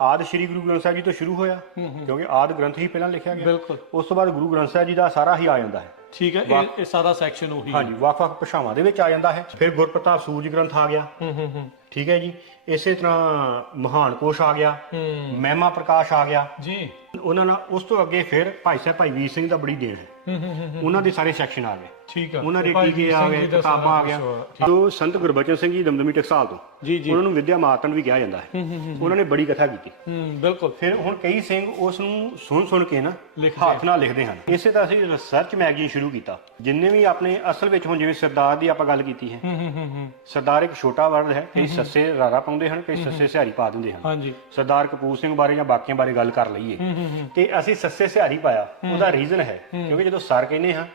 ਆਦ ਸ਼੍ਰੀ ਗੁਰੂ ਗ੍ਰੰਥ ਸਾਹਿਬ ਜੀ ਤੋਂ ਸ਼ੁਰੂ ਹੋਇਆ ਕਿਉਂਕਿ ਆਦ ਗ੍ਰੰਥ ਹੀ ਪਹਿਲਾਂ ਲਿਖਿਆ ਗਿਆ। ਬਿਲਕੁਲ। ਉਸ ਤੋਂ ਬਾਅਦ ਗੁਰੂ ਗ੍ਰੰਥ ਸਾਹਿਬ ਜੀ ਦਾ ਸਾਰਾ ਹੀ ਆ ਜਾਂਦਾ ਹੈ। ਠੀਕ ਹੈ ਇਹ ਇਹ ਸਾਰਾ ਸੈਕਸ਼ਨ ਉਹੀ ਹੈ। ਹਾਂਜੀ ਵੱਖ-ਵੱਖ ਭਾਸ਼ਾਵਾਂ ਦੇ ਵਿੱਚ ਆ ਜਾਂਦਾ ਹੈ। ਫਿਰ ਗੁਰਪ੍ਰਤਾਪ ਸੂਰਜ ਗ੍ਰੰਥ ਆ ਗਿਆ। ਹੂੰ ਹੂੰ ਹੂੰ। ਠੀਕ ਹੈ ਜੀ। ਇਸੇ ਤਰ੍ਹਾਂ ਮਹਾਨ ਕੋਸ਼ ਆ ਗਿਆ। ਹੂੰ। ਮਹਿਮਾ ਪ੍ਰਕਾਸ਼ ਆ ਗਿਆ। ਜੀ। ਉਹਨਾਂ ਨਾਲ ਉਸ ਤੋਂ ਅੱਗੇ ਫਿਰ ਭਾਈ ਸਾਹਿਬ ਭਾਈ ਵੀਰ ਸਿੰਘ ਦਾ ਬੜੀ ਦੇਣ ਹੈ। ਹੂੰ ਹੂੰ ਹੂੰ ਉਹਨਾਂ ਦੇ ਸਾਰੇ ਸੈਕਸ਼ਨ ਆ ਗਏ। ਠੀਕ ਹੈ ਉਹਨਾਂ ਦੇ ਟੀਕੇ ਆ ਗਏ ਕਿਤਾਬਾਂ ਆ ਗਿਆ। ਜੋ ਸੰਤ ਗੁਰਬਚਨ ਸਿੰਘ ਜੀ ਦਮਦਮੀ ਟਕਸਾਲ ਤੋਂ ਜੀ ਜੀ। ਉਹਨਾਂ ਨੂੰ ਵਿਦਿਆ ਮਾਤਨ ਵੀ ਕਿਹਾ ਜਾਂਦਾ ਹੈ। ਉਹਨਾਂ ਨੇ ਬੜੀ ਕਥਾ ਕੀਤੀ। ਹੂੰ ਬਿਲਕੁਲ। ਫਿਰ ਹੁਣ ਕਈ ਸਿੰਘ ਉਸ ਨੂੰ ਸੁਣ ਸੁਣ ਕੇ ਨਾ ਹੱਥ ਨਾਲ ਲਿਖਦੇ ਹਨ। ਇਸੇ ਤਰ੍ਹਾਂ ਅਸੀਂ ਰਿਸਰਚ ਮੈਗਜ਼ੀਨ ਸ਼ੁਰੂ ਕੀਤਾ। ਜਿੰਨੇ ਵੀ ਆਪਣੇ ਅਸਲ ਵਿੱਚ ਹੁਣ ਜਿਵੇਂ ਸਰਦਾਰ ਦੀ ਆਪਾਂ ਗੱਲ ਕੀਤੀ ਹੈ। ਹੂੰ ਹੂੰ ਹੂੰ ਹੂੰ। ਸਰਦਾਰ ਇੱਕ ਛੋਟਾ ਵਰਡ ਹੈ ਕਈ ਸੱਸੇ ਰਾਰਾ ਪਾਉਂਦੇ ਹਨ ਕਈ ਸੱਸੇ ਸਿਹਾਰੀ ਪਾ ਦਿੰਦੇ ਹਨ। ਹਾਂਜੀ। ਸਰਦਾਰ ਕਪੂਰ ਸਿੰਘ ਬਾਰੇ ਜਾਂ ਬਾਕੀਆਂ ਬਾਰੇ ਗੱਲ ਕਰ ਲਈਏ। ਤੇ ਅਸੀਂ ਸੱਸੇ ਸਿਹਾਰੀ ਪਾਇਆ ਉਹਦਾ ਰੀਜ਼ਨ ਹੈ। ਕਿਉਂਕਿ ਜਦੋਂ ਸਰ ਕਹਿੰਦੇ ਹਾਂ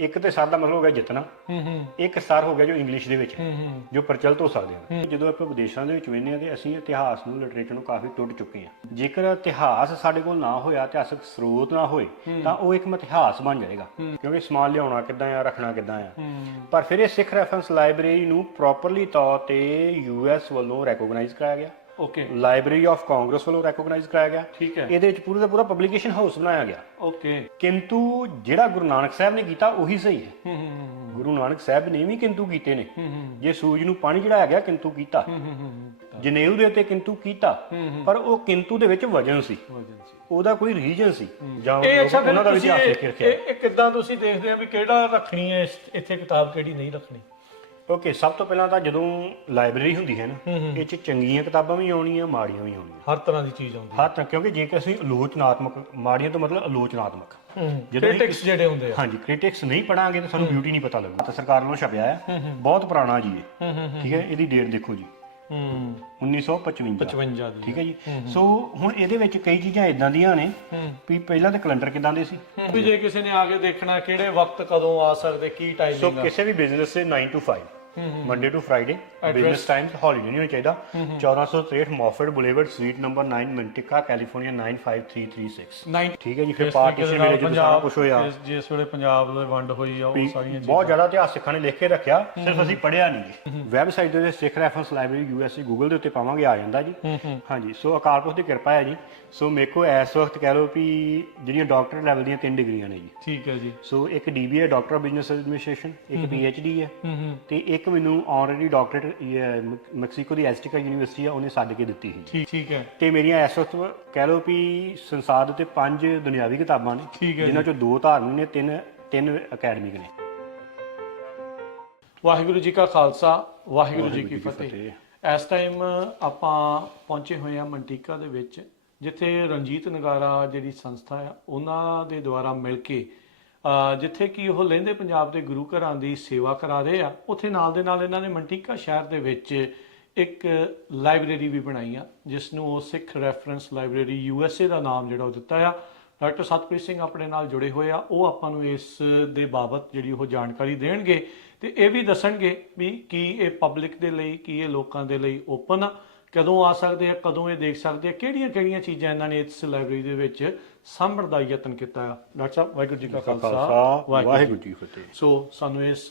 ਇੱਕ ਤੇ ਸਰ ਦਾ ਮਤਲਬ ਹੋ ਗਿਆ ਜਿੱਤਣਾ ਹੂੰ ਹੂੰ। ਇੱਕ ਸਰ ਹੋ ਗਿਆ ਜੋ ਇੰਗਲਿਸ਼ ਦੇ ਵਿੱਚ ਹੈ ਹੂੰ। ਹੂੰ ਜੋ ਪ੍ਰਚਲਿਤ ਹੋ ਸਕਦੇ ਹਨ ਜਦੋਂ ਆਪਾਂ ਵਿਦੇਸ਼ਾਂ ਦੇ ਵਿੱਚ ਵੇਖਦੇ ਹਾਂ ਤੇ ਅਸੀਂ ਇਤਿਹਾਸ ਨੂੰ ਲਿਟਰੇਚਰ ਨੂੰ ਕਾਫੀ ਟੁੱਟ ਚੁੱਕੇ ਹਾਂ। ਜੇਕਰ ਇਤਿਹਾਸ ਸਾਡੇ ਕੋਲ ਨਾ ਹੋਇਆ ਇਤਿਹਾਸਕ ਸਰੋਤ ਨਾ ਹੋਏ ਤਾਂ ਉਹ ਇੱਕ ਇਤਿਹਾਸ ਬਣ ਜਾਏਗਾ। ਕਿਉਂਕਿ ਸਮਾਨ ਲਿਆਉਣਾ ਕਿੱਦਾਂ ਆ ਰੱਖਣਾ ਕਿੱਦਾਂ ਆ। ਹੂੰ। ਪਰ ਫਿਰ ਇਹ ਸਿੱਖ ਰੈਫਰੈਂਸ ਲਾਇਬ੍ਰੇਰੀ ਨੂੰ ਪ੍ਰੋਪਰਲੀ ਤੌਰ ਤੇ ਯੂਐਸ ਵੱਲੋਂ ਰੈਕੋਗਨਾਈਜ਼ ਕਰਾਇਆ ਗਿਆ। ਓਕੇ ਲਾਇਬ੍ਰੇਰੀ ਆਫ ਕਾਂਗਰਸ ਵੱਲੋਂ ਰੈਕੋਗਨਾਈਜ਼ ਕਰਾਇਆ ਗਿਆ। ਠੀਕ ਹੈ। ਇਹਦੇ ਵਿੱਚ ਪੂਰਾ ਦਾ ਪੂਰਾ ਪਬਲੀਕੇਸ਼ਨ ਹਾਊਸ ਬਣਾਇਆ ਗਿਆ। ਓਕੇ ਕਿੰਤੂ ਜਿਹੜਾ ਗੁਰੂ ਨਾਨਕ ਸਾਹਿਬ ਨੇ ਕੀਤਾ ਉਹੀ ਸਹੀ ਹੈ। ਹੂੰ ਹੂੰ ਹੂੰ ਗੁਰੂ ਨਾਨਕ ਸਾਹਿਬ ਨੇ ਵੀ ਕਿੰਤੂ ਕੀਤੇ ਨੇ। ਹੂੰ ਹੂੰ ਜੇ ਸੂਰਜ ਨੂੰ ਪਾਣੀ ਚੜਾਇਆ ਗਿਆ ਕਿੰਤੂ ਕੀਤਾ। ਹੂੰ ਹੂੰ ਹੂੰ ਜਨੇਊ ਦੇ ਉੱਤੇ ਕਿੰਤੂ ਕੀਤਾ। ਪਰ ਉਹ ਕਿੰਤੂ ਦੇ ਵਿੱਚ ਵਜਨ ਸੀ। ਵਜਨ ਸੀ। ਉਹਦਾ ਕੋਈ ਰੀਜਨ ਸੀ। ਜਾਂ ਇਹ ਅੱਛਾ ਫਿਰ ਉਹਨਾਂ ਦਾ ਤੁਸੀਂ ਇਤਿਹਾਸ ਇਹ ਲਿਖ ਕੇ ਰੱਖਿਆ। ਇਹ- ਇਹ ਕਿੱਦਾਂ ਤੁਸੀਂ ਦੇਖਦੇ ਆ ਵੀ ਕਿਹੜਾ ਰੱਖਣੀ ਹੈ ਇਸ- ਇੱਥੇ ਕਿਤਾਬ ਕਿਹੜੀ ਨਹੀਂ ਰੱਖਣੀ? ਓਕੇ ਸਭ ਤੋਂ ਪਹਿਲਾਂ ਤਾਂ ਜਦੋਂ ਲਾਇਬ੍ਰੇਰੀ ਹੁੰਦੀ ਹੈ ਨਾ ਇਹ ਚ ਚੰਗੀਆਂ ਕਿਤਾਬਾਂ ਵੀ ਆਉਣੀਆਂ ਮਾੜੀਆਂ ਵੀ ਆਉਣੀਆਂ। ਹਰ ਤਰ੍ਹਾਂ ਦੀ ਚੀਜ਼ ਆਉਂਦੀ ਹਰ ਤਰ੍ਹਾਂ ਕਿਉਂਕਿ ਜੇਕਰ ਅਸੀਂ ਆਲੋਚਨਾਤਮਕ ਮਾੜੀਆਂ ਤੋਂ ਮਤਲਬ ਆਲੋਚਨਾਤਮਕ। ਜਦੋਂ ਕ੍ਰਿਟਿਕਸ ਜਿਹੜੇ ਹੁੰਦੇ ਆ। ਹਾਂਜੀ ਕ੍ਰਿਟਿਕਸ ਨਹੀਂ ਪੜਾਂਗੇ ਤਾਂ ਸਾਨੂੰ ਬਿਊਟੀ ਨਹੀਂ ਪਤਾ ਲੱਗੂ। ਤਾਂ ਸਰਕਾਰ ਵੱਲੋਂ ਛਪਿਆ ਹੈ ਬਹੁਤ ਪੁਰਾਣਾ ਜੀ ਇਹ। ਠੀਕ ਹੈ ਇਹਦੀ ਡੇਟ ਦੇਖੋ ਜੀ। ਹੂੰ। 1955 55 ਦੀ। ਠੀਕ ਹੈ ਜੀ। ਸੋ ਹੁਣ ਇਹਦੇ ਵਿੱਚ ਕਈ ਚੀਜ਼ਾਂ ਇਦਾਂ ਦੀਆਂ ਨੇ ਵੀ ਪਹਿਲਾਂ ਤੇ ਕੈਲੰਡਰ ਕਿਦਾਂ ਦੇ ਸੀ? ਵੀ ਜੇ ਕਿਸੇ ਨੇ ਆ ਕੇ ਦੇਖਣਾ ਕਿਹੜੇ ਵਕਤ ਕਦੋਂ ਆ ਸਕਦੇ ਕੀ ਸੋ ਟਾਈਮਿੰਗ ਆ? ਕਿਸੇ ਵੀ ਬਿਜ਼ਨਸ ਦੇ 9 ਟੂ 5 ਹੂੰ ਹੂੰ Monday to Friday business times holiday ਨਹੀਂ ਹੋਣਾ ਚਾਹੀਦਾ 1463 Moffat boulevard suite number 9 Manteca California 95336 9 ਠੀਕ ਹੈ ਜੀ ਫਿਰ ਪਾਰਟੀਸ਼ਨ ਵੇਲੇ ਜਦੋਂ ਸਾਰਾ ਕੁਝ ਹੋਇਆ ਜਿਸ- ਵੇਲੇ ਪੰਜਾਬ ਦੇ ਵੰਡ ਹੋਈ ਆ ਉਹ ਸਾਰੀਆਂ ਬਹੁਤ ਜ਼ਿਆਦਾ ਇਤਿਹਾਸ ਸਿੱਖਾਂ ਨੇ ਲਿਖ ਕੇ ਰੱਖਿਆ ਸਿਰਫ ਅਸੀਂ ਪੜਿਆ ਨਹੀਂ ਵੈਬਸਾਈਟ ਦੇ Sikh reference library USA Google ਦੇ ਉੱਤੇ ਪਾਵਾਂਗੇ ਆ ਜਾਂਦਾ ਜੀ। ਹਾਂਜੀ ਸੋ ਅਕਾਲ ਪੁਰਖ ਦੀ ਕਿਰਪਾ ਹੈ ਜੀ। ਸੋ ਮੇਰੇ ਕੋਲ ਇਸ ਵਕਤ ਕਹਿ ਲਓ ਵੀ ਜਿਹੜੀਆਂ ਡਾਕਟਰ ਲੈਵਲ ਦੀਆਂ ਤਿੰਨ ਡਿਗਰੀਆਂ ਨੇ ਜੀ ਠੀਕ ਹੈ ਜੀ ਸੋ ਇੱਕ DBA doctor of business administration ਇੱਕ ਪੀਐਚਡੀ ਹੈ ਤੇ ਇੱਕ ਮੈਨੂੰ ਆਨਰੇਰੀ ਡਾਕਟਰੇਟ ਮੈਕਸੀਕੋ ਦੀ ਐਸਟਿਕਾ ਯੂਨੀਵਰਸਿਟੀ ਆ ਉਹਨੇ ਛੱਡ ਕੇ ਦਿੱਤੀ ਸੀ ਠੀਕ ਠੀਕ ਹੈ ਤੇ ਮੇਰੀਆਂ ਇਸ ਵਕਤ ਕਹਿ ਲਓ ਵੀ ਸੰਸਾਰ ਦੇ ਉੱਤੇ ਪੰਜ ਦੁਨਿਆਵੀ ਕਿਤਾਬਾਂ ਨੇ ਜਿਨ੍ਹਾਂ ਚੋਂ ਦੋ ਧਾਰਮਿਕ ਨੇ ਤਿੰਨ ਤਿੰਨ ਅਕੈਡਮਿਕ ਨੇ ਵਾਹਿਗੁਰੂ ਜੀ ਕਾ ਖਾਲਸਾ ਵਾਹਿਗੁਰੂ ਜੀ ਕੀ ਫਤਿਹ। ਇਸ ਟਾਈਮ ਆਪਾਂ ਪਹੁੰਚੇ ਹੋਏ ਆ ਮੰਟੀਕਾ ਦੇ ਵਿੱਚ ਜਿੱਥੇ ਰਣਜੀਤ ਨਗਾਰਾ ਜਿਹੜੀ ਸੰਸਥਾ ਆ, ਉਹਨਾਂ ਦੇ ਦੁਆਰਾ ਮਿਲ ਕੇ ਜਿੱਥੇ ਕਿ ਉਹ ਲਹਿੰਦੇ ਪੰਜਾਬ ਦੇ ਗੁਰੂ ਘਰਾਂ ਦੀ ਸੇਵਾ ਕਰਾ ਰਹੇ ਆ, ਉੱਥੇ ਨਾਲ ਦੇ ਨਾਲ ਇਹਨਾਂ ਨੇ ਮੰਟੀਕਾ ਸ਼ਹਿਰ ਦੇ ਵਿੱਚ ਇੱਕ ਲਾਇਬ੍ਰੇਰੀ ਵੀ ਬਣਾਈ ਆ ਜਿਸ ਨੂੰ ਉਹ ਸਿੱਖ ਰੈਫਰੈਂਸ ਲਾਇਬ੍ਰੇਰੀ ਯੂਐਸਏ ਦਾ ਨਾਮ ਜਿਹੜਾ ਉਹ ਦਿੱਤਾ ਆ। ਡਾਕਟਰ ਸਤਪ੍ਰੀਤ ਸਿੰਘ ਆਪਣੇ ਨਾਲ ਜੁੜੇ ਹੋਏ ਆ, ਉਹ ਆਪਾਂ ਨੂੰ ਇਸ ਦੇ ਬਾਬਤ ਜਿਹੜੀ ਉਹ ਜਾਣਕਾਰੀ ਦੇਣਗੇ ਤੇ ਇਹ ਵੀ ਦੱਸਣਗੇ ਵੀ ਕੀ ਇਹ ਪਬਲਿਕ ਦੇ ਲਈ, ਕੀ ਇਹ ਲੋਕਾਂ ਦੇ ਲਈ ਓਪਨ ਆ। ਕਦੋਂ ਆ ਸਕਦੇ ਆ ਕਦੋਂ ਇਹ ਦੇਖ ਸਕਦੇ ਆ ਕਿਹੜੀਆਂ ਕਿਹੜੀਆਂ ਚੀਜ਼ਾਂ ਇਹਨਾਂ ਨੇ ਇਸ ਲਾਇਬ੍ਰੇਰੀ ਦੇ ਵਿੱਚ ਸਾਂਭਣ ਦਾ ਯਤਨ ਕੀਤਾ? ਆ ਡਾਕਟਰ ਸਾਹਿਬ ਵਾਹਿਗੁਰੂ ਜੀ ਕਾ ਖਾਲਸਾ। ਵਾਹਿਗੁਰੂ ਜੀ ਫਤਿਹ। ਸੋ ਸਾਨੂੰ ਇਸ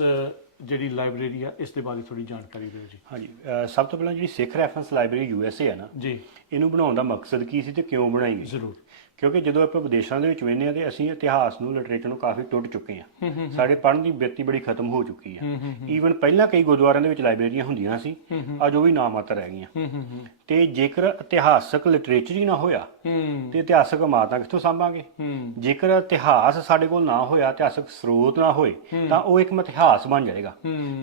ਜਿਹੜੀ ਲਾਇਬ੍ਰੇਰੀ ਆ ਇਸ ਦੇ ਬਾਰੇ ਥੋੜੀ ਜਾਣਕਾਰੀ ਦਿਓ ਜੀ। ਹਾਂਜੀ ਸਭ ਤੋਂ ਪਹਿਲਾਂ ਜਿਹੜੀ ਸਿੱਖ ਰੈਫਰੈਂਸ ਲਾਇਬ੍ਰੇਰੀ ਯੂਐਸਏ ਹੈ ਨਾ ਜੀ। ਇਹਨੂੰ ਬਣਾਉਣ ਦਾ ਮਕਸਦ ਕੀ ਸੀ ਤੇ ਕਿਉਂ ਬਣਾਈ ਗਈ? ਜ਼ਰੂਰ। ਕਿਉਂਕਿ ਜਦੋਂ ਆਪਾਂ ਵਿਦੇਸ਼ਾਂ ਦੇ ਵਿੱਚ ਵੇਖਦੇ ਆ ਤੇ ਅਸੀਂ ਇਤਿਹਾਸ ਨੂੰ ਲਿਟਰੇਚਰ ਨੂੰ ਕਾਫੀ ਟੁੱਟ ਚੁੱਕੇ ਆ ਸਾਡੇ ਪੜ੍ਹਨ ਦੀ ਬਿਰਤੀ ਬੜੀ ਖਤਮ ਹੋ ਚੁੱਕੀ ਆ। ਈਵਨ ਪਹਿਲਾਂ ਕਈ ਗੁਰਦੁਆਰਿਆਂ ਦੇ ਵਿੱਚ ਲਾਇਬ੍ਰੇਰੀਆਂ ਹੁੰਦੀਆਂ ਸੀ ਅੱਜ ਉਹ ਵੀ ਨਾਮਾਤਰ ਰਹਿ ਗਈਆਂ। ਤੇ ਜੇਕਰ ਇਤਿਹਾਸਕ ਲਿਟਰੇਚਰ ਹੀ ਨਾ ਹੋਇਆ ਤੇ ਇਤਿਹਾਸਕ ਮਾਤਾਂ ਕਿੱਥੋਂ ਸਾਂਭਾਂਗੇ? ਜੇਕਰ ਇਤਿਹਾਸ ਸਾਡੇ ਕੋਲ ਨਾ ਹੋਇਆ ਇਤਿਹਾਸਕ ਸਰੋਤ ਨਾ ਹੋਏ ਤਾਂ ਉਹ ਇੱਕ ਇਤਿਹਾਸ ਬਣ ਜਾਏਗਾ।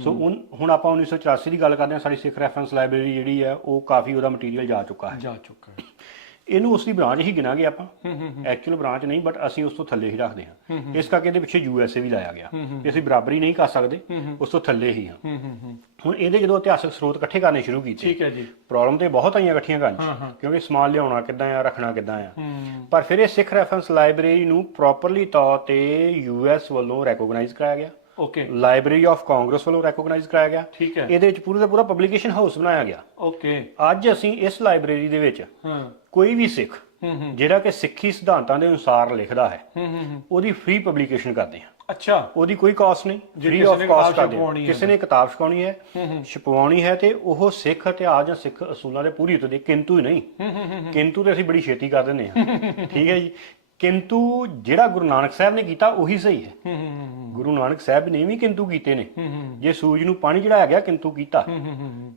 ਸੋ ਹੁਣ ਹੁਣ ਆਪਾਂ 1984 ਦੀ ਗੱਲ ਕਰਦੇ ਹਾਂ ਸਾਡੀ ਸਿੱਖ ਰੈਫਰੈਂਸ ਲਾਇਬ੍ਰੇਰੀ ਜਿਹੜੀ ਹੈ ਉਹ ਕਾਫੀ ਉਹਦਾ ਮਟੀਰੀਅਲ ਜਾ ਚੁੱਕਾ ਹੈ। ਜਾ ਚੁੱਕਾ ਹੈ। ਇਹਨੂੰ ਉਸ ਦੀ ਬ੍ਰਾਂਚ ਹੀ ਗਿਣਾਂਗੇ ਆਪਾਂ। ਐਕਚੁਅਲ ਬ੍ਰਾਂਚ ਨਹੀਂ ਬਟ ਅਸੀਂ ਉਸ ਤੋਂ ਥੱਲੇ ਹੀ ਰੱਖਦੇ ਹਾਂ। ਇਸ ਕਰਕੇ ਇਹਦੇ ਪਿੱਛੇ ਯੂਐਸਏ ਵੀ ਲਾਇਆ ਗਿਆ। ਵੀ ਅਸੀਂ ਬਰਾਬਰੀ ਨਹੀਂ ਕਰ ਸਕਦੇ ਉਸ ਤੋਂ ਥੱਲੇ ਹੀ ਹਾਂ। ਹੁਣ ਇਹਦੇ ਜਦੋਂ ਇਤਿਹਾਸਕ ਸਰੋਤ ਇਕੱਠੇ ਕਰਨੇ ਸ਼ੁਰੂ ਕੀਤੇ ਠੀਕ ਹੈ ਜੀ। ਪ੍ਰੋਬਲਮ ਤੇ ਬਹੁਤ ਆਈਆਂ ਇਕੱਠੀਆਂ ਕਰਨ। ਕਿਉਂਕਿ ਸਮਾਨ ਲਿਆਉਣਾ ਕਿੱਦਾਂ ਆ ਰੱਖਣਾ ਕਿੱਦਾਂ ਆ। ਪਰ ਫਿਰ ਇਹ ਸਿੱਖ ਰੈਫਰੈਂਸ ਲਾਇਬ੍ਰੇਰੀ ਨੂੰ ਪ੍ਰੋਪਰਲੀ ਤੌਰ ਤੇ ਯੂਐਸ ਵੱਲੋਂ ਰੈਕੋਗਨਾਈਜ਼ ਕਰਾਇਆ ਗਿਆ। ਓਕੇ ਲਾਇਬ੍ਰੇਰੀ ਆਫ ਕਾਂਗਰਸ ਵੱਲੋਂ ਰੈਕੋਗਨਾਈਜ਼ ਕਰਾਇਆ ਗਿਆ। ਠੀਕ ਹੈ। ਇਹਦੇ ਵਿੱਚ ਪੂਰਾ ਦਾ ਪੂਰਾ ਪਬਲੀਕੇਸ਼ਨ ਹਾਊਸ ਬਣਾਇਆ ਗਿਆ। ਓਕੇ ਅੱਜ ਅਸੀਂ ਇਸ ਲਾਇਬ੍ਰੇਰੀ ਦੇ ਵਿੱਚ ਹਾਂ। ਕੋਈ ਵੀ ਸਿੱਖ ਹੂੰ ਹੂੰ। ਜਿਹੜਾ ਕਿ ਸਿੱਖੀ ਸਿਧਾਂਤਾਂ ਦੇ ਅਨੁਸਾਰ ਲਿਖਦਾ ਹੈ ਹੂੰ ਹੂੰ ਹੂੰ। ਉਹਦੀ ਫ੍ਰੀ ਪਬਲੀਕੇਸ਼ਨ ਕਰਦੇ ਹਾਂ। ਅੱਛਾ। ਉਹਦੀ ਕੋਈ ਕਾਸਟ ਨਹੀਂ। ਫ੍ਰੀ ਆਫ ਕਾਸਟ ਕਰਦੇ। ਹੈ। ਕਿਸੇ ਨੇ ਕਿਤਾਬ ਛਪਾਉਣੀ ਹੈ ਛਪਵਾਉਣੀ ਹੈ ਤੇ ਉਹ ਸਿੱਖ ਇਤਿਹਾਸ ਜਾਂ ਸਿੱਖ ਅਸੂਲਾਂ ਦੇ ਪੂਰੀ ਉਤਰਦੀ ਕਿੰਤੂ ਹੀ ਨਹੀਂ। ਕਿੰਤੂ ਤੇ ਅਸੀਂ ਬੜੀ ਛੇਤੀ ਕਰ ਦਿੰਦੇ ਆ ਠੀਕ ਹੈ ਜੀ। ਕਿੰਤੂ ਜਿਹੜਾ ਗੁਰੂ ਨਾਨਕ ਸਾਹਿਬ ਨੇ ਕੀਤਾ ਉਹੀ ਸਹੀ ਹੈ। ਗੁਰੂ ਨਾਨਕ ਸਾਹਿਬ ਨੇ ਵੀ ਕਿੰਤੂ ਕੀਤੇ ਨੇ। ਜੇ ਸੂਰਜ ਨੂੰ ਪਾਣੀ ਚੜਾਇਆ ਗਿਆ ਕਿੰਤੂ ਕੀਤਾ।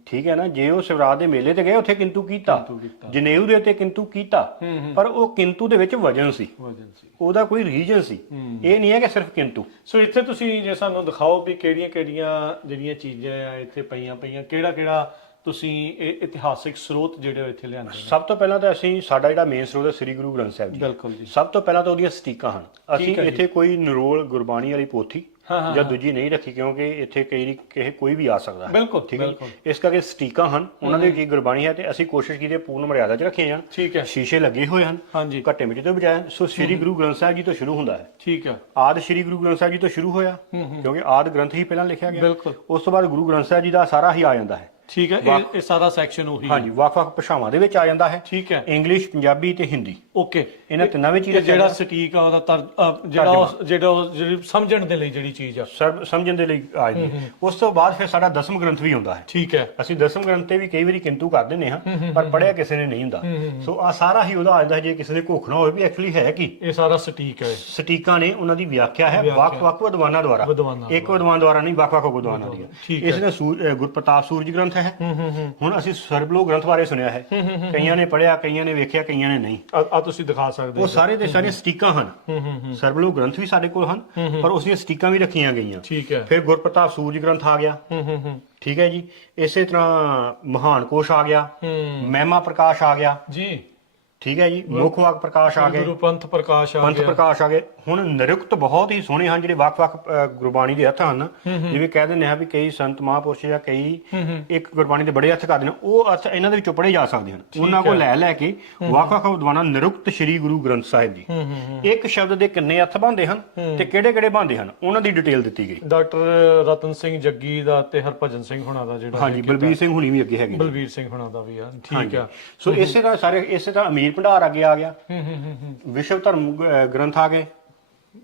ਠੀਕ ਹੈ ਨਾ? ਜੇ ਉਹ ਸਿਵਰਾਤ ਦੇ ਮੇਲੇ ਤੇ ਗਏ ਉੱਥੇ ਕਿੰਤੂ ਕੀਤਾ। ਜਨੇਊ ਦੇ ਉੱਤੇ ਕਿੰਤੂ ਕੀਤਾ। ਪਰ ਉਹ ਕਿੰਤੂ ਦੇ ਵਿੱਚ ਵਜਨ ਸੀ। ਵਜਨ ਸੀ। ਉਹਦਾ ਕੋਈ ਰੀਜਨ ਸੀ। ਇਹ ਨਹੀਂ ਹੈ ਕਿ ਸਿਰਫ ਕਿੰਤੂ। ਸੋ ਇੱਥੇ ਤੁਸੀਂ ਜੇ ਸਾਨੂੰ ਦਿਖਾਓ ਵੀ ਕਿਹੜੀਆਂ ਕਿਹੜੀਆਂ ਜਿਹੜੀਆਂ ਚੀਜ਼ਾਂ ਆ ਇੱਥੇ ਪਈਆਂ ਪਈਆਂ ਕਿਹੜਾ ਕਿਹੜਾ ਤੁਸੀਂ ਇਹ ਇਤਿਹਾਸਿਕ ਸਰੋਤ ਜਿਹੜੇ ਉਹ ਇੱਥੇ ਲਿਆਂਦੇ ਨੇ? ਸਭ ਤੋਂ ਪਹਿਲਾਂ ਤਾਂ ਅਸੀਂ ਸਾਡਾ ਜਿਹੜਾ ਮੇਨ ਸਰੋਤ ਹੈ ਸ੍ਰੀ ਗੁਰੂ ਗ੍ਰੰਥ ਸਾਹਿਬ ਜੀ। ਬਿਲਕੁਲ ਜੀ। ਸਭ ਤੋਂ ਪਹਿਲਾਂ ਤਾਂ ਉਹਦੀਆਂ ਸਟੀਕਾਂ ਹਨ। ਅਸੀਂ ਹੈ। ਇੱਥੇ ਕੋਈ ਨਰੋਲ ਗੁਰਬਾਣੀ ਵਾਲੀ ਪੋਥੀ ਹਾਂ, ਹਾਂ, ਜਾਂ ਦੂਜੀ ਨਹੀਂ ਰੱਖੀ ਕਿਉਂਕਿ ਇੱਥੇ ਕਈ ਕਿਸੇ ਕੋਈ ਵੀ ਆ ਸਕਦਾ ਹੈ। ਬਿਲਕੁਲ ਠੀਕ ਹੈ ਇਸ ਕਰਕੇ ਸਟੀਕਾਂ ਹਨ। ਉਹਨਾਂ ਦੇ ਹੀ। ਗੁਰਬਾਣੀ ਹੈ ਤੇ ਅਸੀਂ ਕੋਸ਼ਿਸ਼ ਕੀਤੀ ਹੈ ਪੂਰਨ ਮਰਿਆਦਾ 'ਚ ਰੱਖੀਆਂ ਜਾਣ। ਠੀਕ ਹੈ। ਸ਼ੀਸ਼ੇ ਲੱਗੇ ਹੋਏ ਹਨ। ਹਾਂਜੀ। ਘੱਟੇ ਮਿੱਟੀ ਤੋਂ ਬਜਾਏ ਸੋ ਸ੍ਰੀ ਗੁਰੂ ਗ੍ਰੰਥ ਸਾਹਿਬ ਜੀ ਤੋਂ ਸ਼ੁਰੂ ਹੁੰਦਾ ਹੈ। ਠੀਕ ਹੈ। ਆਦ ਸ੍ਰੀ ਗੁਰੂ ਗ੍ਰੰਥ ਸਾਹਿਬ ਜੀ ਤੋਂ ਸ਼ੁਰੂ ਹੋਇਆ। ਕਿਉਂਕਿ ਆਦ ਗ੍ਰੰਥ ਹੀ ਪਹਿਲਾਂ ਲਿਖਿਆ ਗਿਆ। ਬਿਲਕੁਲ। ਉਸ ਤੋਂ ਬਾਅਦ ਗੁਰੂ ਗ੍ਰੰਥ ਸਾਹਿਬ ਜੀ ਦਾ ਸਾਰਾ ਹੀ ਆ ਜਾਂਦਾ ਹੈ। ਠੀਕ ਹੈ ਇਹ ਇਹ ਸਾਰਾ ਸੈਕਸ਼ਨ ਉਹੀ ਹੈ। ਹਾਂਜੀ ਵੱਖ-ਵੱਖ ਭਾਸ਼ਾਵਾਂ ਦੇ ਵਿੱਚ ਆ ਜਾਂਦਾ ਹੈ। ਠੀਕ ਹੈ। ਇੰਗਲਿਸ਼ ਪੰਜਾਬੀ ਤੇ ਹਿੰਦੀ ਓਕੇ ਇਹਨਾਂ ਤਿੰਨਾਂ ਵਿੱਚ ਹੀ ਇਹ ਰੱਖਿਆ ਜਿਹੜਾ। ਸਟੀਕ ਆ ਉਹਦਾ ਤਰ ਅ, ਜਿਹੜਾ ਉਹ- ਜਿਹੜਾ ਉਹ ਜਿਹੜੀ ਸਮਝਣ ਦੇ ਲਈ ਜਿਹੜੀ ਚੀਜ਼ ਆ। ਸਰਬ ਸਮਝਣ ਦੇ ਲਈ ਆ ਜਾਂਦੀ ਉਸ ਤੋਂ ਬਾਅਦ ਫਿਰ ਸਾਡਾ ਦਸਮ ਗ੍ਰੰਥ ਵੀ ਹੁੰਦਾ ਹੈ। ਠੀਕ ਹੈ। ਅਸੀਂ ਦਸਮ ਗ੍ਰੰਥ ਤੇ ਵੀ ਕਈ ਵਾਰੀ ਕਿੰਤੂ ਕਰ ਦਿੰਦੇ ਹਾਂ ਪਰ ਪੜਿਆ ਕਿਸੇ ਨੇ ਨਹੀਂ ਹੁੰਦਾ। ਸੋ ਆ ਸਾਰਾ ਹੀ ਉਹਦਾ ਆ ਜਾਂਦਾ ਹੈ, ਜੇ ਕਿਸੇ ਨੇ ਘੋਖਣਾ ਹੋਵੇ ਵੀ ਐਕਚੁਅਲੀ ਹੈ ਕੀ। ਇਹ ਸਾਰਾ ਸਟੀਕ ਹੈ। ਸਟੀਕਾਂ ਨੇ ਉਹਨਾਂ ਦੀ ਵਿਆਖਿਆ ਹੈ ਵੱਖ-ਵੱਖ ਵਿਦਵਾਨਾਂ ਦੁਆਰਾ। ਵਿਦਵਾਨਾਂ ਇੱਕ ਵਿਦਵਾਨ ਦੁਆਰਾ ਨਹੀਂ ਵੱਖ-ਵੱਖ ਵਿਦਵਾਨਾਂ ਦੀ ਠੀਕ ਇਸ ਨੇ ਸੂਰ- ਅ, ਗੁਰਪ੍ਰਤਾਪ ਸੂਰਜ ਗ੍ਰੰਥ ਹੈ। ਹੁਣ ਅਸੀਂ ਸਰਬਲੋ ਗ੍ਰੰਥ ਬਾਰੇ ਸੁਣਿਆ ਹੈ। ਕਈਆਂ ਨੇ ਪੜਿਆ ਕਈਆਂ ਨੇ ਵੇਖਿਆ ਕਈਆਂ ਨੇ ਨਹੀਂ। ਆ ਤੁਸੀਂ ਦਿਖਾ ਸਕਦੇ ਉਹ ਸਾਰੇ ਦੇ ਸਾਰੇ ਸਟੀਕਾਂ ਹਨ। ਸਰਬਲੋ ਗ੍ਰੰਥ ਵੀ ਸਾਡੇ ਕੋਲ ਹਨ ਪਰ ਉਸ ਦੀਆਂ ਸਟੀਕਾਂ ਵੀ ਰੱਖੀਆਂ ਗਈਆਂ। ਠੀਕ ਹੈ। ਫਿਰ ਗੁਰਪ੍ਰਤਾਪ ਸੂਰਜ ਗ੍ਰੰਥ ਆ ਗਿਆ। ਹੂੰ ਹੂੰ ਹੂੰ। ਠੀਕ ਹੈ ਜੀ। ਇਸੇ ਤਰ੍ਹਾਂ ਮਹਾਨ ਕੋਸ਼ ਆ ਗਿਆ। ਮਹਿਮਾ ਪ੍ਰਕਾਸ਼ ਆ ਗਿਆ। ਜੀ। ਠੀਕ ਹੈ ਜੀ। ਮੁੱਖ ਵਾਕ ਪ੍ਰਕਾਸ਼ ਆ ਗਏ। ਗੁਰੂ ਪੰਥ ਪ੍ਰਕਾਸ਼ ਆ ਪੰਥ ਗਿਆ। ਪ੍ਰਕਾਸ਼ ਆ ਗਏ। ਹੁਣ ਨਿਰੁਕਤ ਬਹੁਤ ਹੀ ਸੋਹਣੇ ਹਨ ਜਿਹੜੇ ਵੱਖ-ਵੱਖ ਅ, ਗੁਰਬਾਣੀ ਦੇ ਅਰਥ ਹਨ। ਜਿਵੇਂ ਕਹਿ ਦਿੰਦੇ ਆ ਵੀ ਕਈ ਸੰਤ ਮਹਾਂਪੁਰਸ਼ ਜਾਂ ਕਈ ਇੱਕ ਗੁਰਬਾਣੀ ਦੇ ਬੜੇ ਅਰਥ ਕਰਦੇ ਨੇ ਉਹ ਅਰਥ ਇਹਨਾਂ ਦੇ ਵਿੱਚੋਂ ਪੜ੍ਹੇ ਜਾ ਸਕਦੇ ਹਨ। ਉਹਨਾਂ ਕੋਲ ਲੈ ਲੈ ਕੇ ਵੱਖ-ਵੱਖ ਵਿਦਵਾਨਾਂ ਨਿਰੁਕਤ ਸ੍ਰੀ ਗੁਰੂ ਗ੍ਰੰਥ ਸਾਹਿਬ ਜੀ। ਇੱਕ ਸ਼ਬਦ ਦੇ ਕਿੰਨੇ ਅਰਥ ਬਣਦੇ ਹਨ ਤੇ ਕਿਹੜੇ-ਕਿਹੜੇ ਬਣਦੇ ਹਨ ਉਹਨਾਂ ਦੀ ਡਿਟੇਲ ਦਿੱਤੀ ਗਈ। ਡਾਕਟਰ ਰਤਨ ਸਿੰਘ ਜੱਗੀ ਦਾ ਤੇ ਹਰਭਜਨ ਸਿੰਘ ਹੁਣਾਂ ਦਾ ਜਿਹੜਾ ਹਾਂਜੀ ਬਲਬੀਰ ਸਿੰਘ ਹੁਣੀ ਵੀ ਅੱਗੇ ਹੈਗੇ ਨੇ। ਬਲਵੀਰ ਸਿੰਘ ਹੁਣਾਂ ਦਾ ਵੀ ਆ ਠੀਕ ਆ। ਸੋ ਇਸੇ ਤਰ੍ਹਾਂ ਸਾਰੇ ਇਸੇ ਤਰ੍ਹਾਂ ਅਮੀਰ ਭੰਡਾਰ ਅੱਗੇ ਆ ਗਿਆ। ਹੂੰ ਹੂੰ ਹੂੰ ਹੂੰ। ਵਿਸ਼ਵ ਧਰਮ ਗ੍ਰੰਥ ਆ ਗਏ।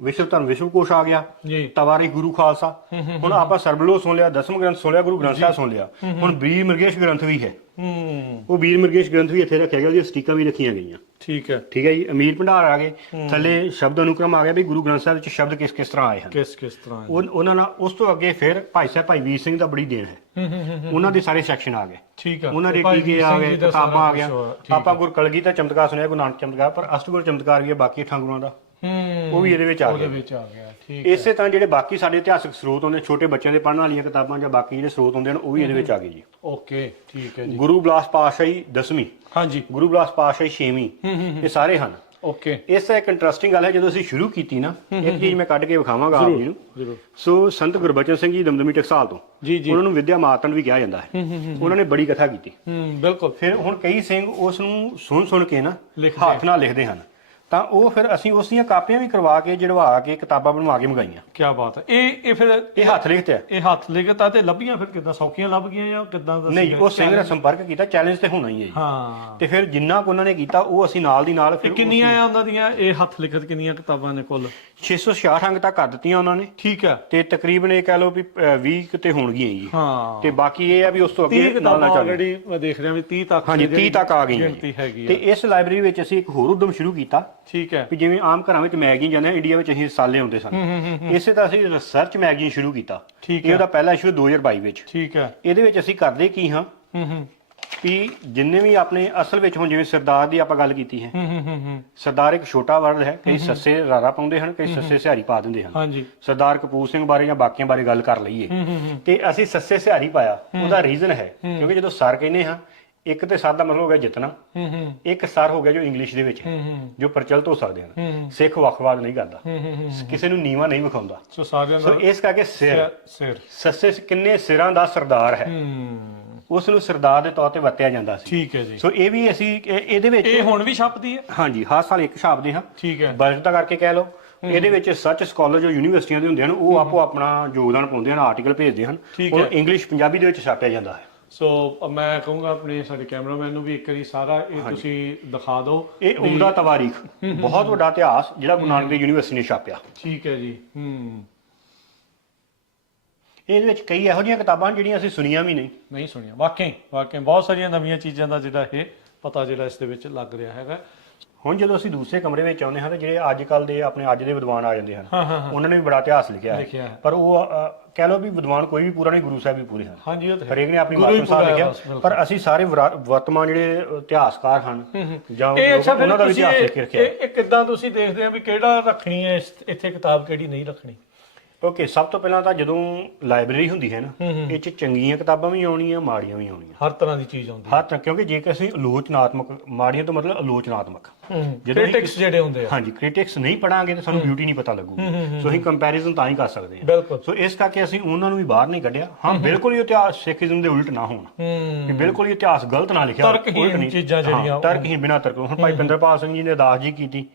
ਵਿਸ਼ਵ ਧਰਮ ਵਿਸ਼ਵਕੋਸ਼ ਆ ਗਿਆ। ਜੀ। ਤਵਾਰੀ ਗੁਰੂ ਖਾਲਸਾ। ਹੁਣ ਆਪਾਂ ਸਰਬਲੋ ਸੁਣ ਲਿਆ ਦਸਮ ਗ੍ਰੰਥ ਸੁਣ ਲਿਆ ਗੁਰੂ ਗ੍ਰੰਥ ਸਾਹਿਬ ਸੁਣ ਲਿਆ। ਹੁਣ ਵੀਰ ਮਰਗੇਸ਼ ਗ੍ਰੰਥ ਵੀ ਹੈ। ਹੂੰ। ਉਹ ਵੀਰ ਮਰਗੇਸ਼ ਗ੍ਰੰਥ ਵੀ ਇੱਥੇ ਰੱਖਿਆ ਗਿਆ ਉਹਦੀਆਂ ਸਟੀਕਾਂ ਵੀ ਰੱਖੀਆਂ ਗਈਆਂ। ਠੀਕ ਹੈ। ਠੀਕ ਹੈ ਜੀ ਅਮੀਰ ਭੰਡਾਰ ਆ ਗਏ। ਥੱਲੇ ਸ਼ਬਦ ਅਨੁਕ੍ਰਮ ਆ ਗਿਆ ਵੀ ਗੁਰੂ ਗ੍ਰੰਥ ਸਾਹਿਬ ਵਿੱਚ ਸ਼ਬਦ ਕਿਸ ਕਿਸ ਤਰ੍ਹਾਂ ਆਏ ਹਨ। ਕਿਸ ਕਿਸ ਤਰ੍ਹਾਂ ਹੈ? ਉਹ- ਉਹਨਾਂ ਨਾਲ ਉਸ ਤੋਂ ਅੱਗੇ ਫਿਰ ਭਾਈ ਸਾਹਿਬ ਭਾਈ ਵੀਰ ਸਿੰਘ ਦਾ ਬੜੀ ਦੇਣ ਹੈ। ਹੂੰ ਹੂੰ ਹੂੰ ਹੂੰ, ਉਹਨਾਂ ਦੇ ਸਾਰੇ ਸੈਕਸ਼ਨ ਆ ਗਏ। ਠੀਕ ਆ। ਉਹਨਾਂ ਦੇ ਕੀ ਕੀ ਆ ਗਏ ਕਿਤਾਬਾਂ ਆ ਗਿਆ ਆਪਾਂ ਗੁਰ ਕਲਗੀ ਦਾ ਚਮਤਕਾਰ ਸੁਣਿਆ ਗੁਰੂ ਨਾਨਕ ਚਮਤਕਾਰ ਪਰ ਅਸ਼ਟਗੁਰ ਚਮਤਕਾਰ ਵੀ ਹੈ ਬਾਕੀ ਅਠਾਂ ਗੁਰੂਆਂ ਦਾ। ਹੂੰ ਉਹ ਵੀ ਇਹਦੇ ਵਿੱਚ ਆ ਉਹਦੇ ਗਿਆ। ਵਿੱਚ ਆ ਗਿਆ ਠੀਕ ਇਸੇ ਤਰ੍ਹਾਂ ਜਿਹੜੇ ਬਾਕੀ ਸਾਡੇ ਇਤਿਹਾਸਕ ਸਰੋਤ ਹੁੰਦੇ ਛੋਟੇ ਬੱਚਿਆਂ ਦੇ ਪੜ੍ਹਨ ਵਾਲੀਆਂ ਕਿਤਾਬਾਂ ਜਾਂ ਬਾਕੀ ਜਿਹੜੇ ਸਰੋਤ ਹੁੰਦੇ ਹਨ ਉਹ ਵੀ ਇਹਦੇ ਵਿੱਚ ਆ ਗਏ ਜੀ। ਓਕੇ ਠੀਕ ਹੈ ਜੀ। ਗੁਰੂ ਬਲਾਸ ਪਾਤਸ਼ਾਹੀ 10ਵੀਂ ਹਾਂਜੀ। ਗੁਰੂ ਬਲਾਸ ਪਾਤਸ਼ਾਹੀ 6ਵੀਂ ਇਹ ਸਾਰੇ ਹਨ। ਓਕੇ। ਇਸ ਦਾ ਇੱਕ ਇੰਟਰਸਟਿੰਗ ਗੱਲ ਹੈ ਜਦੋਂ ਅਸੀਂ ਸ਼ੁਰੂ ਕੀਤੀ ਨਾ ਇੱਕ ਚੀਜ਼ ਮੈਂ ਕੱਢ ਕੇ ਵਿਖਾਵਾਂਗਾ ਆਪ ਜੀ ਨੂੰ। ਜ਼ਰੂਰ ਸੋ ਸੰਤ ਗੁਰਬਚਨ ਸਿੰਘ ਜੀ ਦਮਦਮੀ ਟਕਸਾਲ ਤੋਂ ਜੀ ਜੀ। ਉਹਨਾਂ ਨੂੰ ਵਿਦਿਆ ਮਾਤਨ ਵੀ ਕਿਹਾ ਜਾਂਦਾ ਹੈ। ਉਹਨਾਂ ਨੇ ਬੜੀ ਕਥਾ ਕੀਤੀ। ਹੂੰ ਬਿਲਕੁਲ। ਫਿਰ ਹੁਣ ਕਈ ਸਿੰਘ ਉਸ ਨੂੰ ਸੁਣ ਸੁਣ ਕੇ ਨਾ ਲਿਖਦੇ ਹੱਥ ਨਾਲ ਲਿਖਦੇ ਹਨ। ਤਾਂ ਉਹ ਫਿਰ ਅਸੀਂ ਉਸ ਦੀਆਂ ਕਾਪੀਆਂ ਵੀ ਕਰਵਾ ਕੇ ਜੜਵਾ ਕੇ ਕਿਤਾਬਾਂ ਬਣਵਾ ਕੇ ਮੰਗਾਈਆਂ। ਕੀ ਬਾਤ ਹੈ। ਇਹ ਇਹ ਫਿਰ ਇਹ ਹੱਥ ਲਿਖਤੇ ਹੈ। ਇਹ ਹੱਥ ਲਿਖਤਾ ਤੇ ਲੱਭੀਆਂ ਫਿਰ ਕਿੱਦਾਂ? ਸੌਖੀਆਂ ਲੱਭ ਗਈਆਂ ਜਾਂ ਕਿੱਦਾਂ ਦਾ ਨਹੀਂ? ਉਹ ਸਿੰਘ ਨਾਲ ਸੰਪਰਕ ਕੀਤਾ ਚੈਲੰਜ ਤੇ ਹੋਣਾ ਹੀ ਹੈ ਜੀ। ਹਾਂ। ਤੇ ਫਿਰ ਜਿੰਨਾ ਕੁ ਉਹਨਾਂ ਨੇ ਕੀਤਾ ਉਹ ਅਸੀਂ ਨਾਲ ਦੀ ਨਾਲ ਫਿਰ ਕਿੰਨੀਆਂ ਆ ਉਹਨਾਂ ਦੀਆਂ? ਇਹ ਹੱਥ ਲਿਖਤ ਕਿੰਨੀਆਂ ਕਿਤਾਬਾਂ ਨੇ ਕੁੱਲ? 666 ਅੰਕ ਤੱਕ ਕਰ ਦਿੱਤੀਆਂ ਉਹਨਾਂ ਨੇ। ਠੀਕ ਹੈ। ਤੇ ਤਕਰੀਬਨ ਇਹ ਕਹਿ ਲਓ ਵੀ 20 ਕਿਤੇ ਹੋਣਗੀਆਂ ਜੀ। ਹਾਂ। ਤੇ ਬਾਕੀ ਇਹ ਆ ਵੀ ਉਸ ਤੋਂ 30 ਅੱਗੇ ਨਾਲ ਨਾਲ ਚੱਲ ਮੈਂ ਦੇਖ ਰਿਹਾ ਵੀ 30 ਤੱਕ ਹਾਂਜੀ ਦੀ 30 ਤੱਕ ਆ ਗਈਆਂ ਤੇ ਆ। ਇਸ ਲਾਇਬ੍ਰੇਰੀ ਵਿੱਚ ਅਸੀਂ ਇੱਕ ਹੋਰ ਉਦਮ ਸ਼ੁਰੂ ਕੀਤਾ। ਠੀਕ ਹੈ। ਵੀ ਜਿਵੇਂ ਆਮ ਘਰਾਂ ਵਿੱਚ ਮੈਗਜ਼ੀਨ ਜਾਂਦੇ ਆ ਇੰਡੀਆ ਵਿੱਚ ਅਸੀਂ ਸਾਲੇ ਆਉਂਦੇ ਸਨ। ਇਸੇ ਤਰ੍ਹਾਂ ਅਸੀਂ ਰਿਸਰਚ ਮੈਗਜ਼ੀਨ ਸ਼ੁਰੂ ਕੀਤਾ। ਠੀਕ ਇਹ ਉਹਦਾ ਪਹਿਲਾ ਇਸ਼ੂ 2022 ਵਿੱਚ। ਠੀਕ ਹੈ। ਇਹਦੇ ਵਿੱਚ ਅਸੀਂ ਕਰਦੇ ਕੀ ਹਾਂ? ਹੂੰ ਹੂੰ। ਵੀ ਜਿੰਨੇ ਵੀ ਆਪਣੇ ਅਸਲ ਵਿੱਚ ਹੁਣ ਜਿਵੇਂ ਸਰਦਾਰ ਦੀ ਆਪਾਂ ਗੱਲ ਕੀਤੀ ਹੈ। ਹੂੰ ਹੂੰ ਹੂੰ ਹੂੰ। ਸਰਦਾਰ ਇੱਕ ਛੋਟਾ ਵਰਡ ਹੈ ਕਈ ਸੱਸੇ ਰਾਰਾ ਪਾਉਂਦੇ ਹਨ ਕਈ ਸੱਸੇ ਸਿਹਾਰੀ ਪਾ ਦਿੰਦੇ ਹਨ। ਹਾਂਜੀ। ਸਰਦਾਰ ਕਪੂਰ ਸਿੰਘ ਬਾਰੇ ਜਾਂ ਬਾਕੀਆਂ ਬਾਰੇ ਗੱਲ ਕਰ ਲਈਏ। ਹੂੰ ਹੂੰ ਹੂੰ। ਤੇ ਅਸੀਂ ਸੱਸੇ ਸਿਹਾਰੀ ਪਾਇਆ ਉਹਦਾ ਰੀਜ਼ਨ ਹੈ। ਕਿਉਂਕਿ ਜਦੋਂ ਸਰ ਕਹਿੰਦੇ ਹਾਂ ਇੱਕ ਤੇ ਸਰ ਦਾ ਮਤਲਬ ਹੋ ਗਿਆ ਜਿੱਤਣਾ ਹੂੰ ਹੂੰ। ਇੱਕ ਸਰ ਹੋ ਗਿਆ ਜੋ ਇੰਗਲਿਸ਼ ਦੇ ਵਿੱਚ ਹੈ ਹੂੰ ਹੂੰ। ਜੋ ਪ੍ਰਚਲਿਤ ਹੋ ਸਕਦੇ ਹਨ। ਹੂੰ ਸਿੱਖ ਵੱਖਵਾਦ ਨਹੀਂ ਕਰਦਾ। ਹੂੰ ਹੂੰ ਕਿਸੇ ਨੂੰ ਨੀਵਾ ਨਹੀਂ ਵਿਖਾਉਂਦਾ। ਸੋ ਸਾਰਿਆਂ ਸੋ ਦਾ ਇਸ ਕਰਕੇ ਸਿਰ। ਸਿਰ ਸੱਸੇ ਕਿੰਨੇ ਸਿਰਾਂ ਦਾ ਸਰਦਾਰ ਹੈ। ਹੂੰ। ਉਸ ਨੂੰ ਸਰਦਾਰ ਦੇ ਤੌਰ ਤੇ ਵਰਤਿਆ ਜਾਂਦਾ ਸੀ। ਠੀਕ ਹੈ ਜੀ। ਸੋ ਇਹ ਵੀ ਅਸੀਂ ਇਹ- ਇਹਦੇ ਵਿੱਚ ਇਹ ਹੁਣ ਵੀ ਛਪਦੀ ਹੈ? ਹਾਂਜੀ ਹਰ ਸਾਲ ਇੱਕ ਛਾਪਦੇ ਹਾਂ। ਠੀਕ ਹੈ। ਬਜਟ ਦਾ ਕਰਕੇ ਕਹਿ ਲਓ। ਇਹਦੇ ਵਿੱਚ ਸੱਚ ਸਕਾਲਰ ਜੋ ਯੂਨੀਵਰਸਿਟੀਆਂ ਦੇ ਹੁੰਦੇ ਹਨ ਉਹ ਆਪੋ ਆਪਣਾ ਯੋਗਦਾਨ ਪਾਉਂਦੇ ਹਨ ਆਰਟੀਕਲ ਭੇਜਦੇ ਹਨ। ਠੀਕ ਉਹ। ਇੰਗਲਿਸ਼ ਪੰਜਾਬੀ ਦੇ ਵਿੱਚ ਛਾਪਿਆ ਜਾਂਦਾ ਹੈ। ਸੋ ਮੈਂ ਕਹੂੰਗਾ ਆਪਣੇ ਸਾਡੇ ਕੈਮਰਾਮੈਨ ਨੂੰ ਵੀ ਇੱਕ ਵਾਰੀ ਸਾਰਾ ਇਹ ਤੁਸੀਂ ਦਿਖਾ ਦਿਓ ਇਹ ਉਮਦਾ ਤਵਾਰੀਖ ਬਹੁਤ ਵੱਡਾ ਇਤਿਹਾਸ ਜਿਹੜਾ ਗੁਰੂ ਨਾਨਕ ਦੇਵ ਯੂਨੀਵਰਸਿਟੀ ਨੇ ਛਾਪਿਆ। ਠੀਕ ਹੈ ਜੀ ਹੂੰ। ਇਹਦੇ ਵਿੱਚ ਕਈ ਇਹੋ ਜਿਹੀਆਂ ਕਿਤਾਬਾਂ ਹਨ ਜਿਹੜੀਆਂ ਅਸੀਂ ਸੁਣੀਆਂ ਵੀ ਨਹੀਂ। ਨਹੀਂ ਸੁਣਿਆ ਵਾਕਈ ਵਾਕਈ ਬਹੁਤ ਸਾਰੀਆਂ ਨਵੀਆਂ ਚੀਜ਼ਾਂ ਦਾ ਜਿਹੜਾ ਇਹ ਪਤਾ ਜਿਹੜਾ ਇਸ ਦੇ ਵਿੱਚ ਲੱਗ ਰਿਹਾ ਹੈਗਾ। ਹੁਣ ਜਦੋਂ ਅਸੀਂ ਦੂਸਰੇ ਕਮਰੇ ਵਿੱਚ ਆਉਂਦੇ ਹਾਂ ਤਾਂ ਜਿਹੜੇ ਅੱਜ ਕੱਲ ਦੇ ਆਪਣੇ ਅੱਜ ਦੇ ਵਿਦਵਾਨ ਆ ਜਾਂਦੇ ਹਨ ਹਾਂ ਹਾਂ ਹਾਂ। ਉਹਨਾਂ ਨੇ ਵੀ ਬੜਾ ਇਤਿਹਾਸ ਲਿਖਿਆ ਲਿਖਿਆ ਹੈ ਹੈ। ਪਰ ਉਹ ਅ, ਕਹਿ ਲਓ ਵੀ ਵਿਦਵਾਨ ਕੋਈ ਵੀ ਪੂਰਾ ਨਹੀਂ ਗੁਰੂ ਸਾਹਿਬ ਵੀ ਪੂਰੇ ਹਨ। ਹਾਂਜੀ ਉਹ ਤਾਂ ਹੈ। ਹਰੇਕ ਨੇ ਆਪਣੀ ਗੁਰੂ ਹੀ ਮਾਤਮ ਸਾਹਿਬ ਪੂਰਾ ਹੈ ਲਿਖਿਆ ਬਿਲਕੁਲ। ਪਰ ਅਸੀਂ ਸਾਰੇ ਵਰਾ- ਵਰਤਮਾਨ ਜਿਹੜੇ ਇਤਿਹਾਸਕਾਰ ਹਨ ਜਾਂ ਇਹ ਅੱਛਾ ਫਿਰ ਉਹਨਾਂ ਦਾ ਵੀ ਤੁਸੀਂ ਇਤਿਹਾਸ ਲਿਖ ਕੇ ਰੱਖਿਆ। ਇਹ- ਇਹ ਕਿੱਦਾਂ ਤੁਸੀਂ ਦੇਖਦੇ ਆ ਵੀ ਕਿਹੜਾ ਰੱਖਣੀ ਹੈ ਇਸ- ਇੱਥੇ ਕਿਤਾਬ ਕਿਹੜੀ ਨਹੀਂ ਰੱਖਣੀ? ਓਕੇ ਸਭ ਤੋਂ ਪਹਿਲਾਂ ਤਾਂ ਜਦੋਂ ਲਾਇਬ੍ਰੇਰੀ ਹੁੰਦੀ ਹੈ ਨਾ ਇਹ ਚ ਚੰਗੀਆਂ ਕਿਤਾਬਾਂ ਵੀ ਆਉਣੀਆਂ ਮਾੜੀਆਂ ਵੀ ਆਉਣੀਆਂ। ਹਰ ਤਰ੍ਹਾਂ ਦੀ ਚੀਜ਼ ਆਉਂਦੀ ਹਰ ਤਰ੍ਹਾਂ ਕਿਉਂਕਿ ਜੇ ਕਿ ਅਸੀਂ ਆਲੋਚਨਾਤਮਕ ਮਾੜੀਆਂ ਤੋਂ ਮਤਲਬ ਆਲੋਚਨਾਤਮਕ ਹੈ ਜਦੋਂ ਕ੍ਰਿਟਿਕਸ ਜਿਹੜੇ ਹੁੰਦੇ ਆ। ਹਾਂਜੀ ਕ੍ਰਿਟਿਕਸ ਨਹੀਂ ਪੜਾਂਗੇ ਤਾਂ ਸਾਨੂੰ ਬਿਊਟੀ ਨਹੀਂ ਪਤਾ ਲੱਗੂਗੀ ਸੋ ਅਸੀਂ ਕੰਪੈਰੀਜ਼ਨ ਤਾਂ ਹੀ ਕਰ ਸਕਦੇ ਹਾਂ। ਬਿਲਕੁਲ। ਸੋ ਇਸ ਕਰਕੇ ਅਸੀਂ ਉਹਨਾਂ ਨੂੰ ਵੀ ਬਾਹਰ ਨਹੀਂ ਕੱਢਿਆ। ਹਾਂ ਬਿਲਕੁਲ ਹੀ ਇਤਿਹਾਸ ਸਿੱਖੀਜ਼ਮ ਦੇ ਉਲਟ ਨਾ ਹੋਣ। ਕਿ ਬਿਲਕੁਲ ਹੀ ਇਤਿਹਾਸ ਗਲਤ ਨਾ ਲਿਖਿਆ ਹੋਵੇ, ਤਰਕਹੀਣ। ਚੀਜ਼ਾਂ ਜਿਹੜੀਆਂ ਤਰਕਹੀਣ ਬਿਨਾਂ ਤਰਕ ਹੁਣ ਭਾਈ ਪਿੰਦਰਪਾਲ ਸਿੰਘ ਜੀ ਨੇ ਦਾਸ ਜੀ ਕੀਤੀ।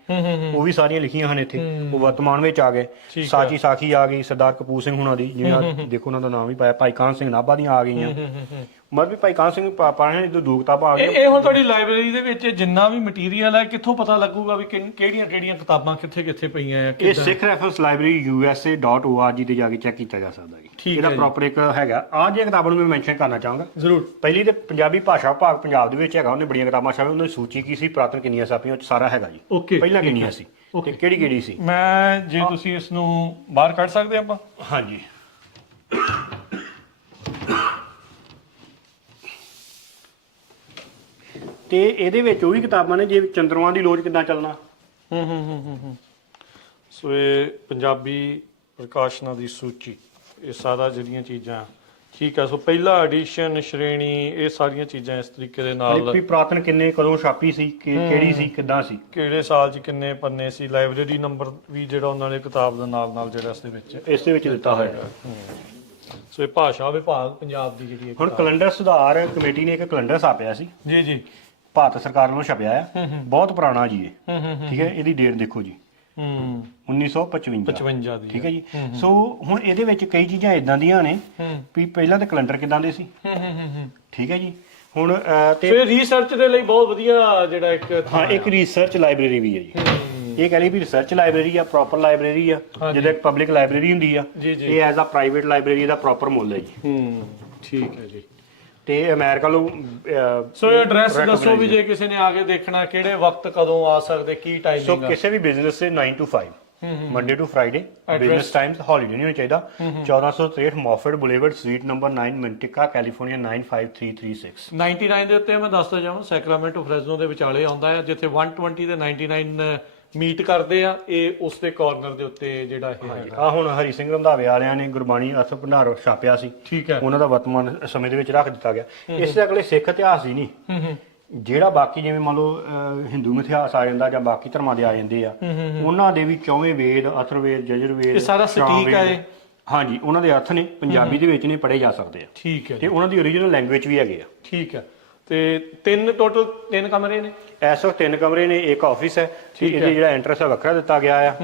ਉਹ ਵੀ ਸਾਰੀਆਂ ਲਿਖੀਆਂ ਹਨ ਇੱਥੇ। ਉਹ ਵਰਤਮਾਨ ਵਿੱਚ ਆ ਗਏ। ਸਾਚੀ ਸਾਖੀ ਆ ਗਈ ਸਰਦਾਰ ਕਪੂਰ ਸਿੰਘ ਹੁਣਾਂ ਦੀ ਜਿਹਨਾਂ ਦੇਖੋ ਉਹਨਾਂ ਦਾ ਨਾਮ ਵੀ ਪਾਇਆ। ਭਾਈ ਕਾਨ ਸਿੰਘ ਨਾਭਾ ਦੀਆਂ ਆ ਗਈਆਂ। ਮਤਲਬ ਵੀ ਭਾਈ ਕਾਨ ਸਿੰਘ ਪਾ- ਪਾਣੇ ਦੀ ਦੋ ਕਿਤਾਬਾਂ ਆ ਇਹ ਗਈਆਂ ਇਹ ਹੁਣ ਤੁਹਾਡੀ ਲਾਇਬ੍ਰੇਰੀ ਦੇ ਵਿੱਚ ਜਿੰਨਾ ਵੀ ਮਟੀਰੀਅਲ ਹੈ ਕਿੱਥੋਂ ਪਤਾ ਲੱਗੂਗਾ ਵੀ ਕਿਹੜੀਆਂ ਕਿਹੜੀਆਂ ਕਿਤਾਬਾਂ ਕਿੱਥੇ ਕਿੱਥੇ ਪਈਆਂ ਆ ਇਹ ਕਿੱਦਾਂ? ਸਿੱਖ ਰੈਫਰੈਂਸ ਲਾਇਬ੍ਰੇਰੀ usa.org ਤੇ ਜਾ ਕੇ ਚੈੱਕ ਕੀਤਾ ਜਾ ਸਕਦਾ ਜੀ। ਠੀਕ ਇਹਦਾ ਹੈ ਜੀ। ਪ੍ਰੋਪਰ ਇੱਕ ਹੈਗਾ। ਆਹ ਜੇ ਕਿਤਾਬਾਂ ਨੂੰ ਮੈਂ ਮੈਂਸ਼ਨ ਕਰਨਾ ਚਾਹਾਂਗਾ। ਜ਼ਰੂਰ। ਪਹਿਲੀ ਤੇ ਪੰਜਾਬੀ ਭਾਸ਼ਾ ਵਿਭਾਗ ਪੰਜਾਬ ਦੇ ਵਿੱਚ ਹੈਗਾ। ਉਹਨੇ ਬੜੀਆਂ ਕਿਤਾਬਾਂ ਛਾਪੀਆਂ। ਉਹਨੇ ਸੂਚੀ ਕੀ ਸੀ? ਪ੍ਰਾਤਨ ਕਿੰਨੀਆਂ ਛਾਪੀਆਂ? ਉਹ 'ਚ ਸਾਰਾ ਹੈਗਾ ਜੀ। ਓਕੇ ਪਹਿਲਾਂ ਕਿੰਨੀਆਂ ਸੀ? ਤੇ ਕਿਹੜੀ ਕਿਹੜੀ ਸੀ? ਮੈਂ ਜੇ ਤੁਸੀਂ ਇਸ ਨੂੰ ਬਾਹਰ ਕੱਢ ਸਕਦੇ ਆਪਾਂ? ਹਾਂਜੀ। ਤੇ ਇਹਦੇ ਵਿੱਚ ਉਹ ਵੀ ਕਿਤਾਬਾਂ ਨੇ ਜੇ ਚੰਦਰਮਾ ਦੀ ਲੋਚ ਕਿੱਦਾਂ ਚੱਲਣਾ? ਹੂੰ ਹੂੰ ਹੂੰ ਹੂੰ ਹੂੰ। ਸੋ ਇਹ ਪੰਜਾਬੀ ਪ੍ਰਕਾਸ਼ਨਾਂ ਦੀ ਸੂਚੀ ਇਹ ਸਾਰਾ ਜਿਹੜੀਆਂ ਚੀਜ਼ਾਂ। ਠੀਕ ਹੈ ਸੋ ਪਹਿਲਾ ਐਡੀਸ਼ਨ ਸ਼੍ਰੇਣੀ ਇਹ ਸਾਰੀਆਂ ਚੀਜ਼ਾਂ ਇਸ ਤਰੀਕੇ ਦੇ ਨਾਲ ਵੀ ਪ੍ਰਾਤਨ ਕਿੰਨੇ ਕਦੋਂ ਛਾਪੀ ਸੀ ਕਿ ਕਿਹੜੀ ਸੀ ਕਿੱਦਾਂ ਸੀ? ਕਿਹੜੇ ਸਾਲ 'ਚ ਕਿੰਨੇ ਪੰਨੇ ਸੀ ਲਾਇਬ੍ਰੇਰੀ ਨੰਬਰ ਵੀ ਜਿਹੜਾ ਉਹਨਾਂ ਨੇ ਕਿਤਾਬ ਦੇ ਨਾਲ ਨਾਲ ਜਿਹੜਾ ਇਸ ਦੇ ਵਿੱਚ ਇਸ ਦੇ ਵਿੱਚ ਦਿੱਤਾ ਹੋਇਆ। ਸੋ ਇਹ ਭਾਸ਼ਾ ਵਿਭਾਗ ਪੰਜਾਬ ਦੀ ਜਿਹੜੀ ਹੁਣ ਹੈ ਕੈਲੰਡਰ ਸੁਧਾਰ ਕਮੇਟੀ ਨੇ ਇੱਕ ਕੈਲੰਡਰ ਛਾਪਿਆ ਸੀ। ਜੀ ਜੀ। ਭਾਰਤ ਸਰਕਾਰ ਵੱਲੋਂ ਛਪਿਆ ਆ। ਬਹੁਤ ਪੁਰਾਣਾ ਜੀ ਇਹ। ਠੀਕ ਹੈ ਇਹਦੀ ਡੇਟ ਦੇਖੋ ਜੀ। ਹੂੰ। 1955 55 ਦੀ ਠੀਕ ਹੈ ਜੀ। ਸੋ ਹੁਣ ਇਹਦੇ ਵਿੱਚ ਕਈ ਚੀਜ਼ਾਂ ਇਦਾਂ ਦੀਆਂ ਨੇ ਵੀ ਪਹਿਲਾਂ ਤਾਂ ਕੈਲੰਡਰ ਕਿਦਾਂ ਦੇ ਸੀ। ਠੀਕ ਹੈ ਜੀ। ਹੁਣ ਤੇ ਇਹ ਰਿਸਰਚ ਦੇ ਲਈ ਬਹੁਤ ਵਧੀਆ ਜਿਹੜਾ ਇੱਕ ਹਾਂ ਇੱਕ ਰਿਸਰਚ ਲਾਇਬ੍ਰੇਰੀ ਵੀ ਹੈ ਜੀ। ਇਹ ਕਹਿੰਦੇ ਵੀ ਰਿਸਰਚ ਲਾਇਬ੍ਰੇਰੀ ਆ ਪ੍ਰੋਪਰ ਲਾਇਬ੍ਰੇਰੀ ਆ ਜਿਹਦੇ ਇੱਕ ਪਬਲਿਕ ਲਾਇਬ੍ਰੇਰੀ ਹੁੰਦੀ ਆ। ਇਹ ਐਜ਼ ਅ ਪ੍ਰਾਈਵੇਟ ਲਾਇਬ੍ਰੇਰੀ ਦਾ ਪ੍ਰੋਪਰ ਮੁੱਲ ਹੈ ਜੀ। ਹੂੰ ਠੀਕ ਹੈ ਜੀ। ਤੇ ਅਮਰੀਕਾ ਨੂੰ ਸੋ ਇਹ ਐਡਰੈਸ ਦੱਸੋ ਵੀ ਜੇ ਕਿਸੇ ਨੇ ਆ ਕੇ ਦੇਖਣਾ ਕਿਹੜੇ ਵਕਤ ਕਦੋਂ ਆ ਸਕਦੇ ਕੀ ਸੋ ਟਾਈਮਿੰਗ ਆ? ਕਿਸੇ ਵੀ ਬਿਜ਼ਨਸ ਦੇ 9 to 5 Monday to Friday business times holiday ਨਹੀਂ ਹੋਣਾ ਚਾਹੀਦਾ। 1463 Moffat boulevard suite number 9 Manteca California 95336 99 ਦੇ ਉੱਤੇ ਮੈਂ ਦੱਸਦਾ ਜਾਵਾਂ ਸੈਕਰਾਮੈਂਟੋ ਫ੍ਰੈਜ਼ਨੋ ਦੇ ਵਿਚਾਲੇ ਆਉਂਦਾ ਹੈ ਜਿੱਥੇ 120 ਤੇ 99 ਮੀਟ ਕਰਦੇ ਆ ਇਹ ਉਸ ਦੇ ਕਾਰਨਰ ਦੇ ਉੱਤੇ ਜਿਹੜਾ ਇਹ ਹੈਗਾ। ਆ ਹੁਣ ਹਰੀ ਸਿੰਘ ਰੰਧਾਵੇ ਵਾਲਿਆਂ ਨੇ ਗੁਰਬਾਣੀ ਅਰਥ ਭੰਡਾਰ ਛਾਪਿਆ ਸੀ। ਠੀਕ ਹੈ। ਉਹਨਾਂ ਦਾ ਵਰਤਮਾਨ ਸਮੇਂ ਦੇ ਵਿੱਚ ਰੱਖ ਦਿੱਤਾ ਗਿਆ। ਇਸ ਦੇ ਅਗਲੇ ਸਿੱਖ ਇਤਿਹਾਸ ਹੀ ਨਹੀਂ। ਹੂੰ ਹੂੰ। ਜਿਹੜਾ ਬਾਕੀ ਜਿਵੇਂ ਮੰਨ ਲਓ ਹਿੰਦੂ ਇਤਿਹਾਸ ਆ ਜਾਂਦਾ ਜਾਂ ਬਾਕੀ ਧਰਮਾਂ ਦੇ ਆ ਜਾਂਦੇ ਆ ਉਹਨਾਂ ਦੇ ਵੀ ਚੌਵੇਂ ਵੇਦ ਅਥਰਵੇਦ ਯਜੁਰਵੇਦ ਇਹ ਸਾਰਾ ਸਟੀਕ ਆ ਇਹ? ਹਾਂਜੀ ਉਹਨਾਂ ਦੇ ਅਰਥ ਨੇ ਪੰਜਾਬੀ ਦੇ ਵਿੱਚ ਨੇ ਪੜ੍ਹੇ ਜਾ ਸਕਦੇ ਆ। ਠੀਕ ਹੈ ਤੇ ਉਹਨਾਂ ਦੀ ਓਰੀਜਨਲ ਲੈਂਗੁਏਜ ਵੀ ਹੈਗੇ ਆ। ਠੀਕ ਹੈ। ਤੇ ਤਿੰਨ ਟੋਟਲ ਤਿੰਨ ਕਮਰੇ ਨੇ? ਇਸ ਵਕਤ ਤਿੰਨ ਕਮਰੇ ਨੇ ਇੱਕ ਆਫਿਸ ਹੈ ਤੇ ਠੀਕ ਇਹਦੇ ਜਿਹੜਾ ਐਂਟਰੈਂਸ ਹੈ ਵੱਖਰਾ ਦਿੱਤਾ ਗਿਆ ਆ।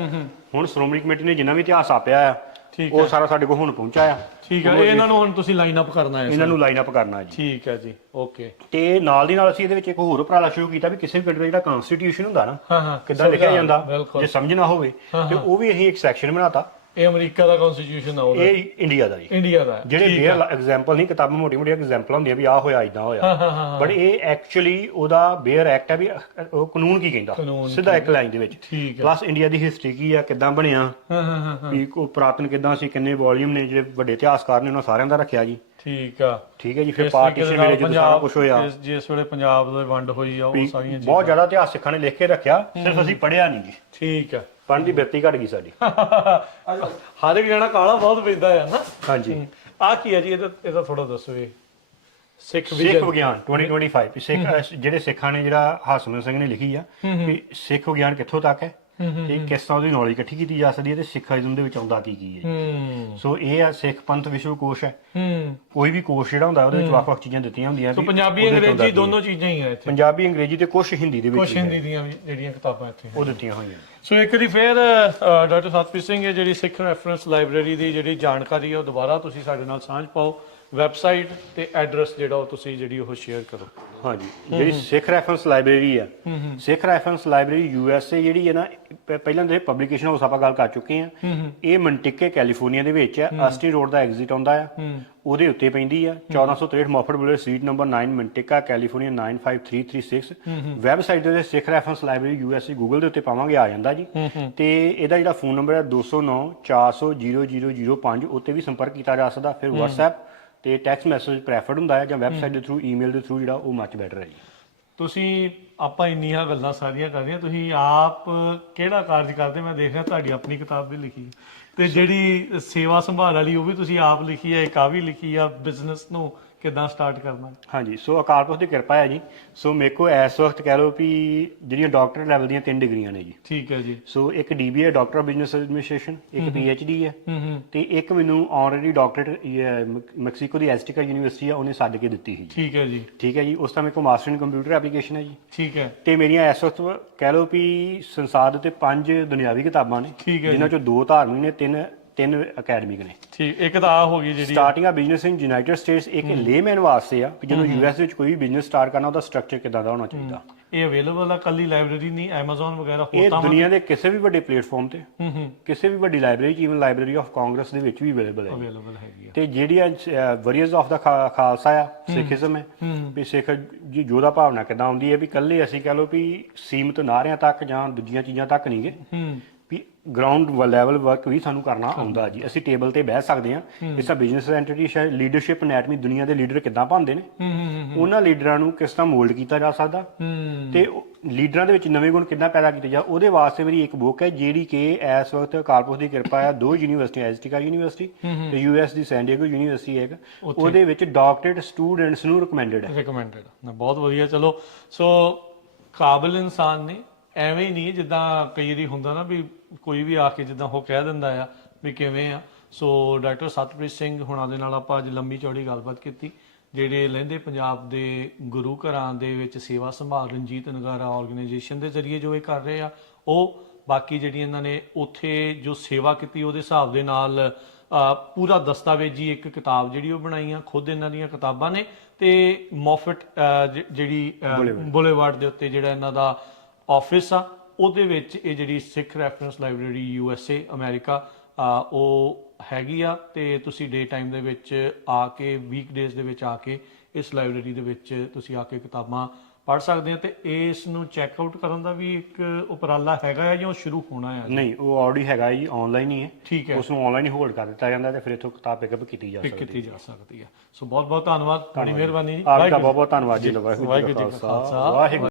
ਹੁਣ ਸ਼੍ਰੋਮਣੀ ਕਮੇਟੀ ਨੇ ਜਿੰਨਾ ਵੀ ਇਤਿਹਾਸ ਆਪਿਆ ਆ ਠੀਕ ਉਹ ਸਾਰਾ ਸਾਡੇ ਕੋਲ ਹੁਣ ਪਹੁੰਚਾ ਆ। ਠੀਕ ਹੈ ਇਹ ਇਹਨਾਂ ਨੂੰ ਹੁਣ ਤੁਸੀਂ ਲਾਈਨ ਅਪ ਕਰਨਾ ਹੈ ਇਹਨਾਂ ਨੂੰ ਲਾਈਨ ਅਪ ਕਰਨਾ ਜੀ। ਠੀਕ ਹੈ ਜੀ ਓਕੇ ਤੇ ਨਾਲ ਦੀ ਨਾਲ ਅਸੀਂ ਇਹਦੇ ਵਿੱਚ ਇੱਕ ਹੋਰ ਉਪਰਾਲਾ ਸ਼ੁਰੂ ਕੀਤਾ ਵੀ ਕਿਸੇ ਵੀ ਕੰਟਰੀ ਦਾ ਜਿਹੜਾ ਕਨਸਟੀਟਿਊਸ਼ਨ ਹੁੰਦਾ ਨਾ ਹਾਂ ਹਾਂ। ਕਿੱਦਾਂ ਲਿਖਿਆ ਜਾਂਦਾ ਜੇ ਸਮਝਣਾ ਹੋਵੇ ਤੇ ਉਹ ਵੀ ਅਸੀਂ ਇੱਕ ਸੈਕਸ਼ਨ ਬਣਾਤਾ। ਇਹ ਅਮਰੀਕਾ ਦਾ ਕਨਸਟੀਟਿਊਸ਼ਨ ਆ ਉਹਦਾ। ਇਹ ਇੰਡੀਆ ਦਾ ਜੀ। ਇੰਡੀਆ ਦਾ। ਹੈ। ਜਿਹੜੇ ਬੇਅਰ ਐਗਜ਼ਾਮਪਲ ਨਹੀਂ ਕਿਤਾਬਾਂ ਮੋਟੀ ਮੋਟੀ ਐਗਜ਼ਾਮਪਲ ਹੁੰਦੀਆਂ ਵੀ ਆ ਹੋਇਆ ਇਦਾਂ ਹਾਂ ਹੋਇਆ ਹਾਂ ਬਟ ਇਹ ਐਕਚੁਅਲੀ ਉਹਦਾ ਬੇਅਰ ਐਕਟ ਹੈ ਵੀ ਅਹ, ਉਹ ਕਾਨੂੰਨ ਕੀ ਕਹਿੰਦਾ? ਕਾਨੂੰਨ ਸਿੱਧਾ ਇੱਕ ਲਾਈਨ ਦੇ ਵਿੱਚ। ਠੀਕ ਹੈ ਪਲੱਸ ਇੰਡੀਆ ਦੀ ਹਿਸਟਰੀ ਕੀ ਆ ਕਿੱਦਾਂ ਬਣਿਆ? ਹਾਂ ਹਾਂ ਹਾਂ ਹਾਂ। ਵੀ ਕੋ ਪ੍ਰਾਤਨ ਕਿੱਦਾਂ ਸੀ ਕਿੰਨੇ ਵੋਲਿਊਮ ਨੇ ਜਿਹੜੇ ਵੱਡੇ ਇਤਿਹਾਸਕਾਰ ਨੇ ਉਹਨਾਂ ਸਾਰਿਆਂ ਦਾ ਰੱਖਿਆ ਜੀ। ਠੀਕ ਆ। ਠੀਕ ਹੈ ਜੀ ਫਿਰ ਇਸ ਤਰੀਕੇ ਪਾਰਟੀਸ਼ਨ ਦੇ ਵੇਲੇ ਜਦੋਂ ਸਾਰਾ ਕੁਝ ਹੋਇਆ। ਜਿਸ- ਜਿਸ ਵੇਲੇ ਪੰਜਾਬ ਦੀ ਵੰਡ ਹੋਈ ਆ ਉਹ ਸਾਰੀਆਂ ਚੀਜ਼ਾਂ। ਬਹੁਤ ਜ਼ਿਆਦਾ ਇਤਿਹਾਸ ਸਿੱਖਾਂ ਨੇ ਲਿਖ ਕੇ ਰੱਖਿਆ ਸਿਰਫ ਅਸੀਂ ਪੜ੍ਹਿਆ ਨਹੀਂ ਜੀ। ਠੀਕ ਆ। ਪੜ੍ਹਨ ਦੀ ਬਿਰਤੀ ਘਟ ਗਈ ਸਾਡੀ। ਹਰ ਇੱਕ ਜਣਾ ਕਾਲਾ ਬਹੁਤ ਪੈਂਦਾ ਹੈ ਨਾ। ਹਾਂਜੀ। ਆ ਕੀ ਹੈ ਜੀ? ਇਹਦਾ ਇਹਦਾ ਥੋੜਾ ਦੱਸੋ ਇਹ ਸਿੱਖ ਵਿਗਿਆਨ। 2025 ਵੀ ਸਿੱਖ ਜਿਹੜੇ ਸਿੱਖਾਂ ਨੇ ਜਿਹੜਾ ਹਾਸਮਨ ਸਿੰਘ ਨੇ ਲਿਖੀ ਆ ਵੀ ਸਿੱਖ ਵਿਗਿਆਨ ਕਿੱਥੋਂ ਤੱਕ ਹੈ? ਤੇ ਕਿਸ ਤਰ੍ਹਾਂ ਉਹਦੀ ਨੌਲੇਜ ਇਕੱਠੀ ਕੀਤੀ ਜਾ ਸਕਦੀ ਹੈ ਤੇ ਸਿੱਖਾਇਜ਼ਮ ਦੇ ਵਿੱਚ ਆਉਂਦਾ ਕੀ ਕੀ ਹੈ ਸੋ ਇਹ ਆ ਸਿੱਖ ਪੰਥ ਵਿਸ਼ਵ ਕੋਸ਼ ਹੈ। ਹੂੰ। ਕੋਈ ਵੀ ਕੋਸ਼ ਜਿਹੜਾ ਹੁੰਦਾ ਉਹਦੇ ਵਿੱਚ ਵੱਖ-ਵੱਖ ਚੀਜ਼ਾਂ ਦਿੱਤੀਆਂ ਹੁੰਦੀਆਂ ਸੋ ਵੀ ਪੰਜਾਬੀ ਉਹਦੇ ਚ ਆਉਂਦਾ ਅੰਗਰੇਜ਼ੀ ਹੈ। ਦੋਨੋਂ ਚੀਜ਼ਾਂ ਹੀ ਆ ਇੱਥੇ। ਪੰਜਾਬੀ ਅੰਗਰੇਜ਼ੀ ਤੇ ਕੁਝ ਹਿੰਦੀ ਦੇ ਵਿੱਚ ਕੁਛ ਵੀ ਹੈ। ਹਿੰਦੀ ਦੀਆਂ ਵੀ ਜਿਹੜੀਆਂ ਕਿਤਾਬਾਂ ਇੱਥੇ ਉਹ ਦਿੱਤੀਆਂ ਹੋਈਆਂ ਸੋ ਇੱਕ ਵਾਰੀ ਫੇਰ ਡਾਕਟਰ ਸਤਪ੍ਰੀਤ ਸਿੰਘ ਇਹ ਜਿਹੜੀ ਸਿੱਖ ਰੈਫਰੈਂਸ ਲਾਇਬ੍ਰੇਰੀ ਦੀ ਜਿਹੜੀ ਜਾਣਕਾਰੀ ਹੈ ਉਹ ਦੁਬਾਰਾ ਤੁਸੀਂ ਸਾਡੇ ਨਾਲ ਸਾਂਝ ਪਾਓ। ਵੈਬਸਾਈਟ ਤੇ ਐਡਰੈਸ ਜਿਹੜਾ ਉਹ ਤੁਸੀਂ ਜਿਹੜੀ ਉਹ ਸ਼ੇਅਰ ਕਰੋ। ਹਾਂਜੀ ਜਿਹੜੀ ਸਿੱਖ ਰੈਫਰੈਂਸ ਲਾਇਬ੍ਰੇਰੀ ਆ Sikh reference library U S A ਜਿਹੜੀ ਹੈ ਨਾ ਪ- ਪਹਿਲਾਂ ਦੇ ਪਬਲੀਕੇਸ਼ਨ ਹਾਊਸ ਆਪਾਂ ਗੱਲ ਕਰ ਚੁੱਕੇ ਹੂੰ ਇਹ ਮੰਟਿਕੇ ਕੈਲੀਫੋਰਨੀਆ ਦੇ ਵਿੱਚ ਹੈ। ਅਸਟੀ ਰੋਡ ਦਾ ਐਗਜ਼ਿਟ ਆਉਂਦਾ ਆ। ਉਹਦੇ ਉੱਤੇ ਪੈਂਦੀ ਆ 1463 Moffat boulevard suite number 9 Manteca California 95336 website ਦੇ Sikh reference library USA Google ਦੇ ਉੱਤੇ ਪਾਵਾਂਗੇ ਆ ਜਾਂਦਾ ਜੀ। ਤੇ ਇਹਦਾ ਜਿਹੜਾ ਫੋਨ ਨੰਬਰ ਹੈ 209 400 0005 ਉੱਤੇ ਵੀ ਸੰਪਰਕ ਕੀਤਾ ਜਾ ਸਕਦਾ। ਫਿਰ WhatsApp ਤੇ ਟੈਕਸਟ ਮੈਸੇਜ ਪ੍ਰੈਫਰਡ ਹੁੰਦਾ ਹੈ ਜਾਂ ਵੈਬਸਾਈਟ ਦੇ ਥਰੂ ਈਮੇਲ ਦੇ ਥਰੂ ਜਿਹੜਾ ਉਹ ਮੱਚ ਬੈਟਰ ਹੈ ਜੀ। ਤੁਸੀਂ ਆਪਾਂ ਇੰਨੀਆਂ ਗੱਲਾਂ ਸਾਰੀਆਂ ਕਰ ਰਹੀਆਂ ਤੁਸੀਂ ਆਪ ਕਿਹੜਾ ਕਾਰਜ ਕਰਦੇ? ਮੈਂ ਦੇਖ ਰਿਹਾ ਤੁਹਾਡੀ ਆਪਣੀ ਕਿਤਾਬ ਵੀ ਲਿਖੀ। ਤੇ ਜਿਹੜੀ ਸੇਵਾ ਸੰਭਾਲ ਵਾਲੀ ਉਹ ਵੀ ਤੁਸੀਂ ਆਪ ਲਿਖੀ ਹੈ ਇੱਕ ਆ ਵੀ ਲਿਖੀ ਆ ਬਿਜ਼ਨਸ ਨੂੰ ਕਿਦਾਂ ਸਟਾਰਟ ਕਰਨਾ? ਹਾਂਜੀ ਸੋ ਅਕਾਲ ਪੁਰਖ ਦੀ ਕਿਰਪਾ ਹੈ ਜੀ। ਸੋ ਮੇਰੇ ਕੋਲ ਇਸ ਵਕਤ ਕਹਿ ਲਓ ਵੀ ਜਿਹੜੀਆਂ ਡਾਕਟਰ ਲੈਵਲ ਦੀਆਂ ਤਿੰਨ ਡਿਗਰੀਆਂ ਨੇ ਜੀ। ਠੀਕ ਹੈ ਜੀ। ਸੋ ਇੱਕ DBA doctor of business administration ਇੱਕ ਪੀਐਚਡੀ ਹੈ। ਤੇ ਇੱਕ ਮੈਨੂੰ ਆਨਰੇਰੀ ਡਾਕਟਰੇਟ ਮੈਕਸੀਕੋ ਦੀ ਐਸਟਿਕਾ ਯੂਨੀਵਰਸਿਟੀ ਆ ਉਹਨੇ ਸੱਦ ਕੇ ਦਿੱਤੀ ਸੀ ਜੀ। ਠੀਕ ਹੈ ਜੀ। ਠੀਕ ਹੈ ਜੀ ਉਸ ਦਾ ਮੇਰੇ ਕੋਲ ਮਾਸਟਰ ਇਨ ਕੰਪਿਊਟਰ ਐਪਲੀਕੇਸ਼ਨ ਹੈ ਜੀ। ਠੀਕ ਹੈ। ਤੇ ਮੇਰੀਆਂ ਇਸ ਵਕਤ ਕਹਿ ਲਓ ਵੀ ਸੰਸਾਰ ਦੇ ਉੱਤੇ ਪੰਜ ਦੁਨਿਆਵੀ ਕਿਤਾਬਾਂ ਨੇ ਜਿਨ੍ਹਾਂ ਚੋਂ ਦੋ ਧਾਰਮਿਕ ਨੇ ਤਿੰਨ ਤਿੰਨ ਅਕੈਡਮਿਕ ਨੇ। ਠੀਕ ਇੱਕ ਤਾਂ ਆ ਹੋ ਗਈ ਜਿਹੜੀ ਸਟਾਰਟਿੰਗ ਆ ਬਿਜ਼ਨਸ ਇਨ ਯੂਨਾਈਟਿਡ ਸਟੇਟਸ ਇੱਕ ਲੇਮੈਨ ਵਾਸਤੇ ਆ ਕਿ ਜਦੋਂ ਯੂਐਸ ਵਿੱਚ ਕੋਈ ਵੀ ਬਿਜ਼ਨਸ ਸਟਾਰਟ ਕਰਨਾ ਉਹਦਾ ਸਟਰਕਚਰ ਕਿਦਾਂ ਦਾ ਹੋਣਾ ਚਾਹੀਦਾ। ਇਹ ਅਵੇਲੇਬਲ ਆ ਕੱਲੀ ਲਾਇਬ੍ਰੇਰੀ ਨਹੀਂ Amazon ਵਗੈਰਾ ਇਹ ਹੋਤਾ ਦੁਨੀਆ ਦੇ ਕਿਸੇ ਵੀ ਵੱਡੇ ਪਲੇਟਫਾਰਮ ਤੇ ਹੂੰ ਹੂੰ। ਕਿਸੇ ਵੀ ਵੱਡੀ library even library of Congress ਦੇ ਵਿੱਚ ਵੀ ਅਵੇਲੇਬਲ ਹੈ ਅਵੇਲੇਬਲ ਹੈਗੀ ਤੇ ਜਿਹੜੀ ਵਰੀਅਰਸ ਆਫ ਦਾ ਖਾਲਸਾ ਆ ਸਿੱਖੀਜ਼ਮ ਹੈ। ਵੀ ਸਿੱਖ ਜੀ ਜੋਧਾ ਭਾਵਨਾ ਕਿਦਾਂ ਆਉਂਦੀ ਹੈ ਵੀ ਕੱਲੇ ਅਸੀਂ ਕਹ ਲਓ ਵੀ ਸੀਮਤ ਨਾਰਿਆਂ ਤੱਕ ਜਾਂ ਦੂਜੀਆਂ ਚੀਜ਼ਾਂ ਤੱਕ ਨਹੀਂਗੇ ਵੀ ਗਰਾਊਂਡ ਲੈਵਲ ਵਰਕ ਵੀ ਸਾਨੂੰ ਕਰਨਾ ਆਉਂਦਾ ਜੀ। ਅਸੀਂ ਟੇਬਲ ਤੇ ਬਹਿ ਸਕਦੇ ਹਾਂ। ਇਸ ਦਾ ਬਿਜ਼ਨਸ ਐਂਟੀਟੀ ਸ਼ਾਇਦ ਲੀਡਰਸ਼ਿਪ ਅਨੈਟਮੀ ਦੁਨੀਆ ਦੇ ਲੀਡਰ ਕਿੱਦਾਂ ਬਣਦੇ ਨੇ? ਉਹਨਾਂ ਲੀਡਰਾਂ ਨੂੰ ਕਿਸ ਤਰ੍ਹਾਂ ਮੋਲਡ ਕੀਤਾ ਜਾ ਸਕਦਾ? ਤੇ ਲੀਡਰਾਂ ਦੇ ਵਿੱਚ ਨਵੇਂ ਗੁਣ ਕਿੱਦਾਂ ਪੈਦਾ ਕੀਤੇ ਜਾ ਉਹਦੇ ਵਾਸਤੇ ਮੇਰੀ ਇੱਕ ਬੁੱਕ ਹੈ ਜਿਹੜੀ ਕਿ ਇਸ ਵਕਤ ਕਾਰਪੋਸ ਦੀ ਕਿਰਪਾ ਹੈ ਦੋ ਯੂਨੀਵਰਸਿਟੀਆਂ ਐਜ਼ਟਿਕਾ ਯੂਨੀਵਰਸਿਟੀ ਤੇ ਯੂਐਸ ਦੀ ਸੈਨ ਡਿਏਗੋ ਯੂਨੀਵਰਸਿਟੀ ਹੈ ਉਹਦੇ ਵਿੱਚ ਡਾਕਟਰੇਟ ਸਟੂਡੈਂਟਸ ਨੂੰ ਰეკਮੈਂਡਡ ਹੈ। ਰეკਮੈਂਡਡ ਬਹੁਤ ਵਧੀਆ। ਚਲੋ ਸੋ ਕਾਬਿਲ ਇਨਸਾਨ ਨੇ ਐਵੇਂ ਹੀ ਨਹੀਂ ਜਿੱਦਾਂ ਕਈ ਵਾਰੀ ਹੁੰਦਾ ਨਾ ਵੀ ਕੋਈ ਵੀ ਆ ਕੇ ਜਿੱਦਾਂ ਉਹ ਕਹਿ ਦਿੰਦਾ ਆ ਵੀ ਕਿਵੇਂ ਆ। ਸੋ ਡਾਕਟਰ ਸਤਪ੍ਰੀਤ ਸਿੰਘ ਹੁਣਾਂ ਦੇ ਨਾਲ ਆਪਾਂ ਅੱਜ ਲੰਮੀ ਚੌੜੀ ਗੱਲਬਾਤ ਕੀਤੀ ਜਿਹੜੇ ਲਹਿੰਦੇ ਪੰਜਾਬ ਦੇ ਗੁਰੂ ਘਰਾਂ ਦੇ ਵਿੱਚ ਸੇਵਾ ਸੰਭਾਲ ਰਣਜੀਤ ਨਗਾਰਾ ਆਰਗੇਨਾਈਜੇਸ਼ਨ ਦੇ ਜ਼ਰੀਏ ਜੋ ਇਹ ਕਰ ਰਹੇ ਆ ਉਹ ਬਾਕੀ ਜਿਹੜੀ ਇਹਨਾਂ ਨੇ ਉੱਥੇ ਜੋ ਸੇਵਾ ਕੀਤੀ ਉਹਦੇ ਹਿਸਾਬ ਦੇ ਨਾਲ ਪੂਰਾ ਦਸਤਾਵੇਜੀ ਇੱਕ ਕਿਤਾਬ ਜਿਹੜੀ ਉਹ ਬਣਾਈ ਆ ਖੁਦ ਇਹਨਾਂ ਦੀਆਂ ਕਿਤਾਬਾਂ ਨੇ ਤੇ ਮੋਫਟ ਜਿਹੜੀ ਬੁਲੇਵਾਰਡ ਦੇ ਉੱਤੇ ਜਿਹੜਾ ਇਹਨਾਂ ਦਾ ਆਫਿਸ ਆ ਉਹਦੇ ਵਿੱਚ ਇਹ ਜਿਹੜੀ Sikh reference library U S A America ਉਹ ਹੈਗੀ ਆ ਤੇ ਤੁਸੀਂ ਡੇ ਟਾਈਮ ਦੇ ਵਿੱਚ ਆ ਕੇ ਵੀਕ ਡੇਜ਼ ਦੇ ਵਿੱਚ ਆ ਕੇ ਇਸ ਲਾਇਬ੍ਰੇਰੀ ਦੇ ਵਿੱਚ ਤੁਸੀਂ ਆ ਕੇ ਕਿਤਾਬਾਂ ਪੜ੍ਹ ਸਕਦੇ ਆ ਤੇ ਇਸ ਨੂੰ ਚੈੱਕ ਆਊਟ ਕਰਨ ਦਾ ਵੀ ਇੱਕ ਉਪਰਾਲਾ ਹੈਗਾ ਆ ਜਾਂ ਉਹ ਸ਼ੁਰੂ ਹੋਣਾ ਆ? ਨਹੀਂ ਉਹ ਆਲਰੇਡੀ ਹੈਗਾ ਜੀ ਆਨਲਾਈਨ ਹੀ ਹੈ। ਠੀਕ ਹੈ। ਉਸ ਨੂੰ ਆਨਲਾਈਨ ਹੀ ਹੋਲਡ ਕਰ ਦਿੱਤਾ ਜਾਂਦਾ ਤੇ ਫਿਰ ਇਥੋਂ ਕਿਤਾਬ ਪਿਕਅਪ ਕੀਤੀ ਜਾ ਸਕਦੀ ਕੀਤੀ ਜਾ ਸਕਦੀ ਹੈ। ਸੋ ਬਹੁਤ ਬਹੁਤ ਧੰਨਵਾਦ ਬੜੀ ਮਿਹਰਬਾਨੀ ਜੀ। ਆਪ ਦਾ ਬਹੁਤ ਬਹੁਤ ਧੰਨਵਾਦ ਜੀ ਵਾਹਿਗੁਰੂ ਜੀ ਕਾ ਖਾਲਸਾ, ਵਾਹਿਗੁਰੂ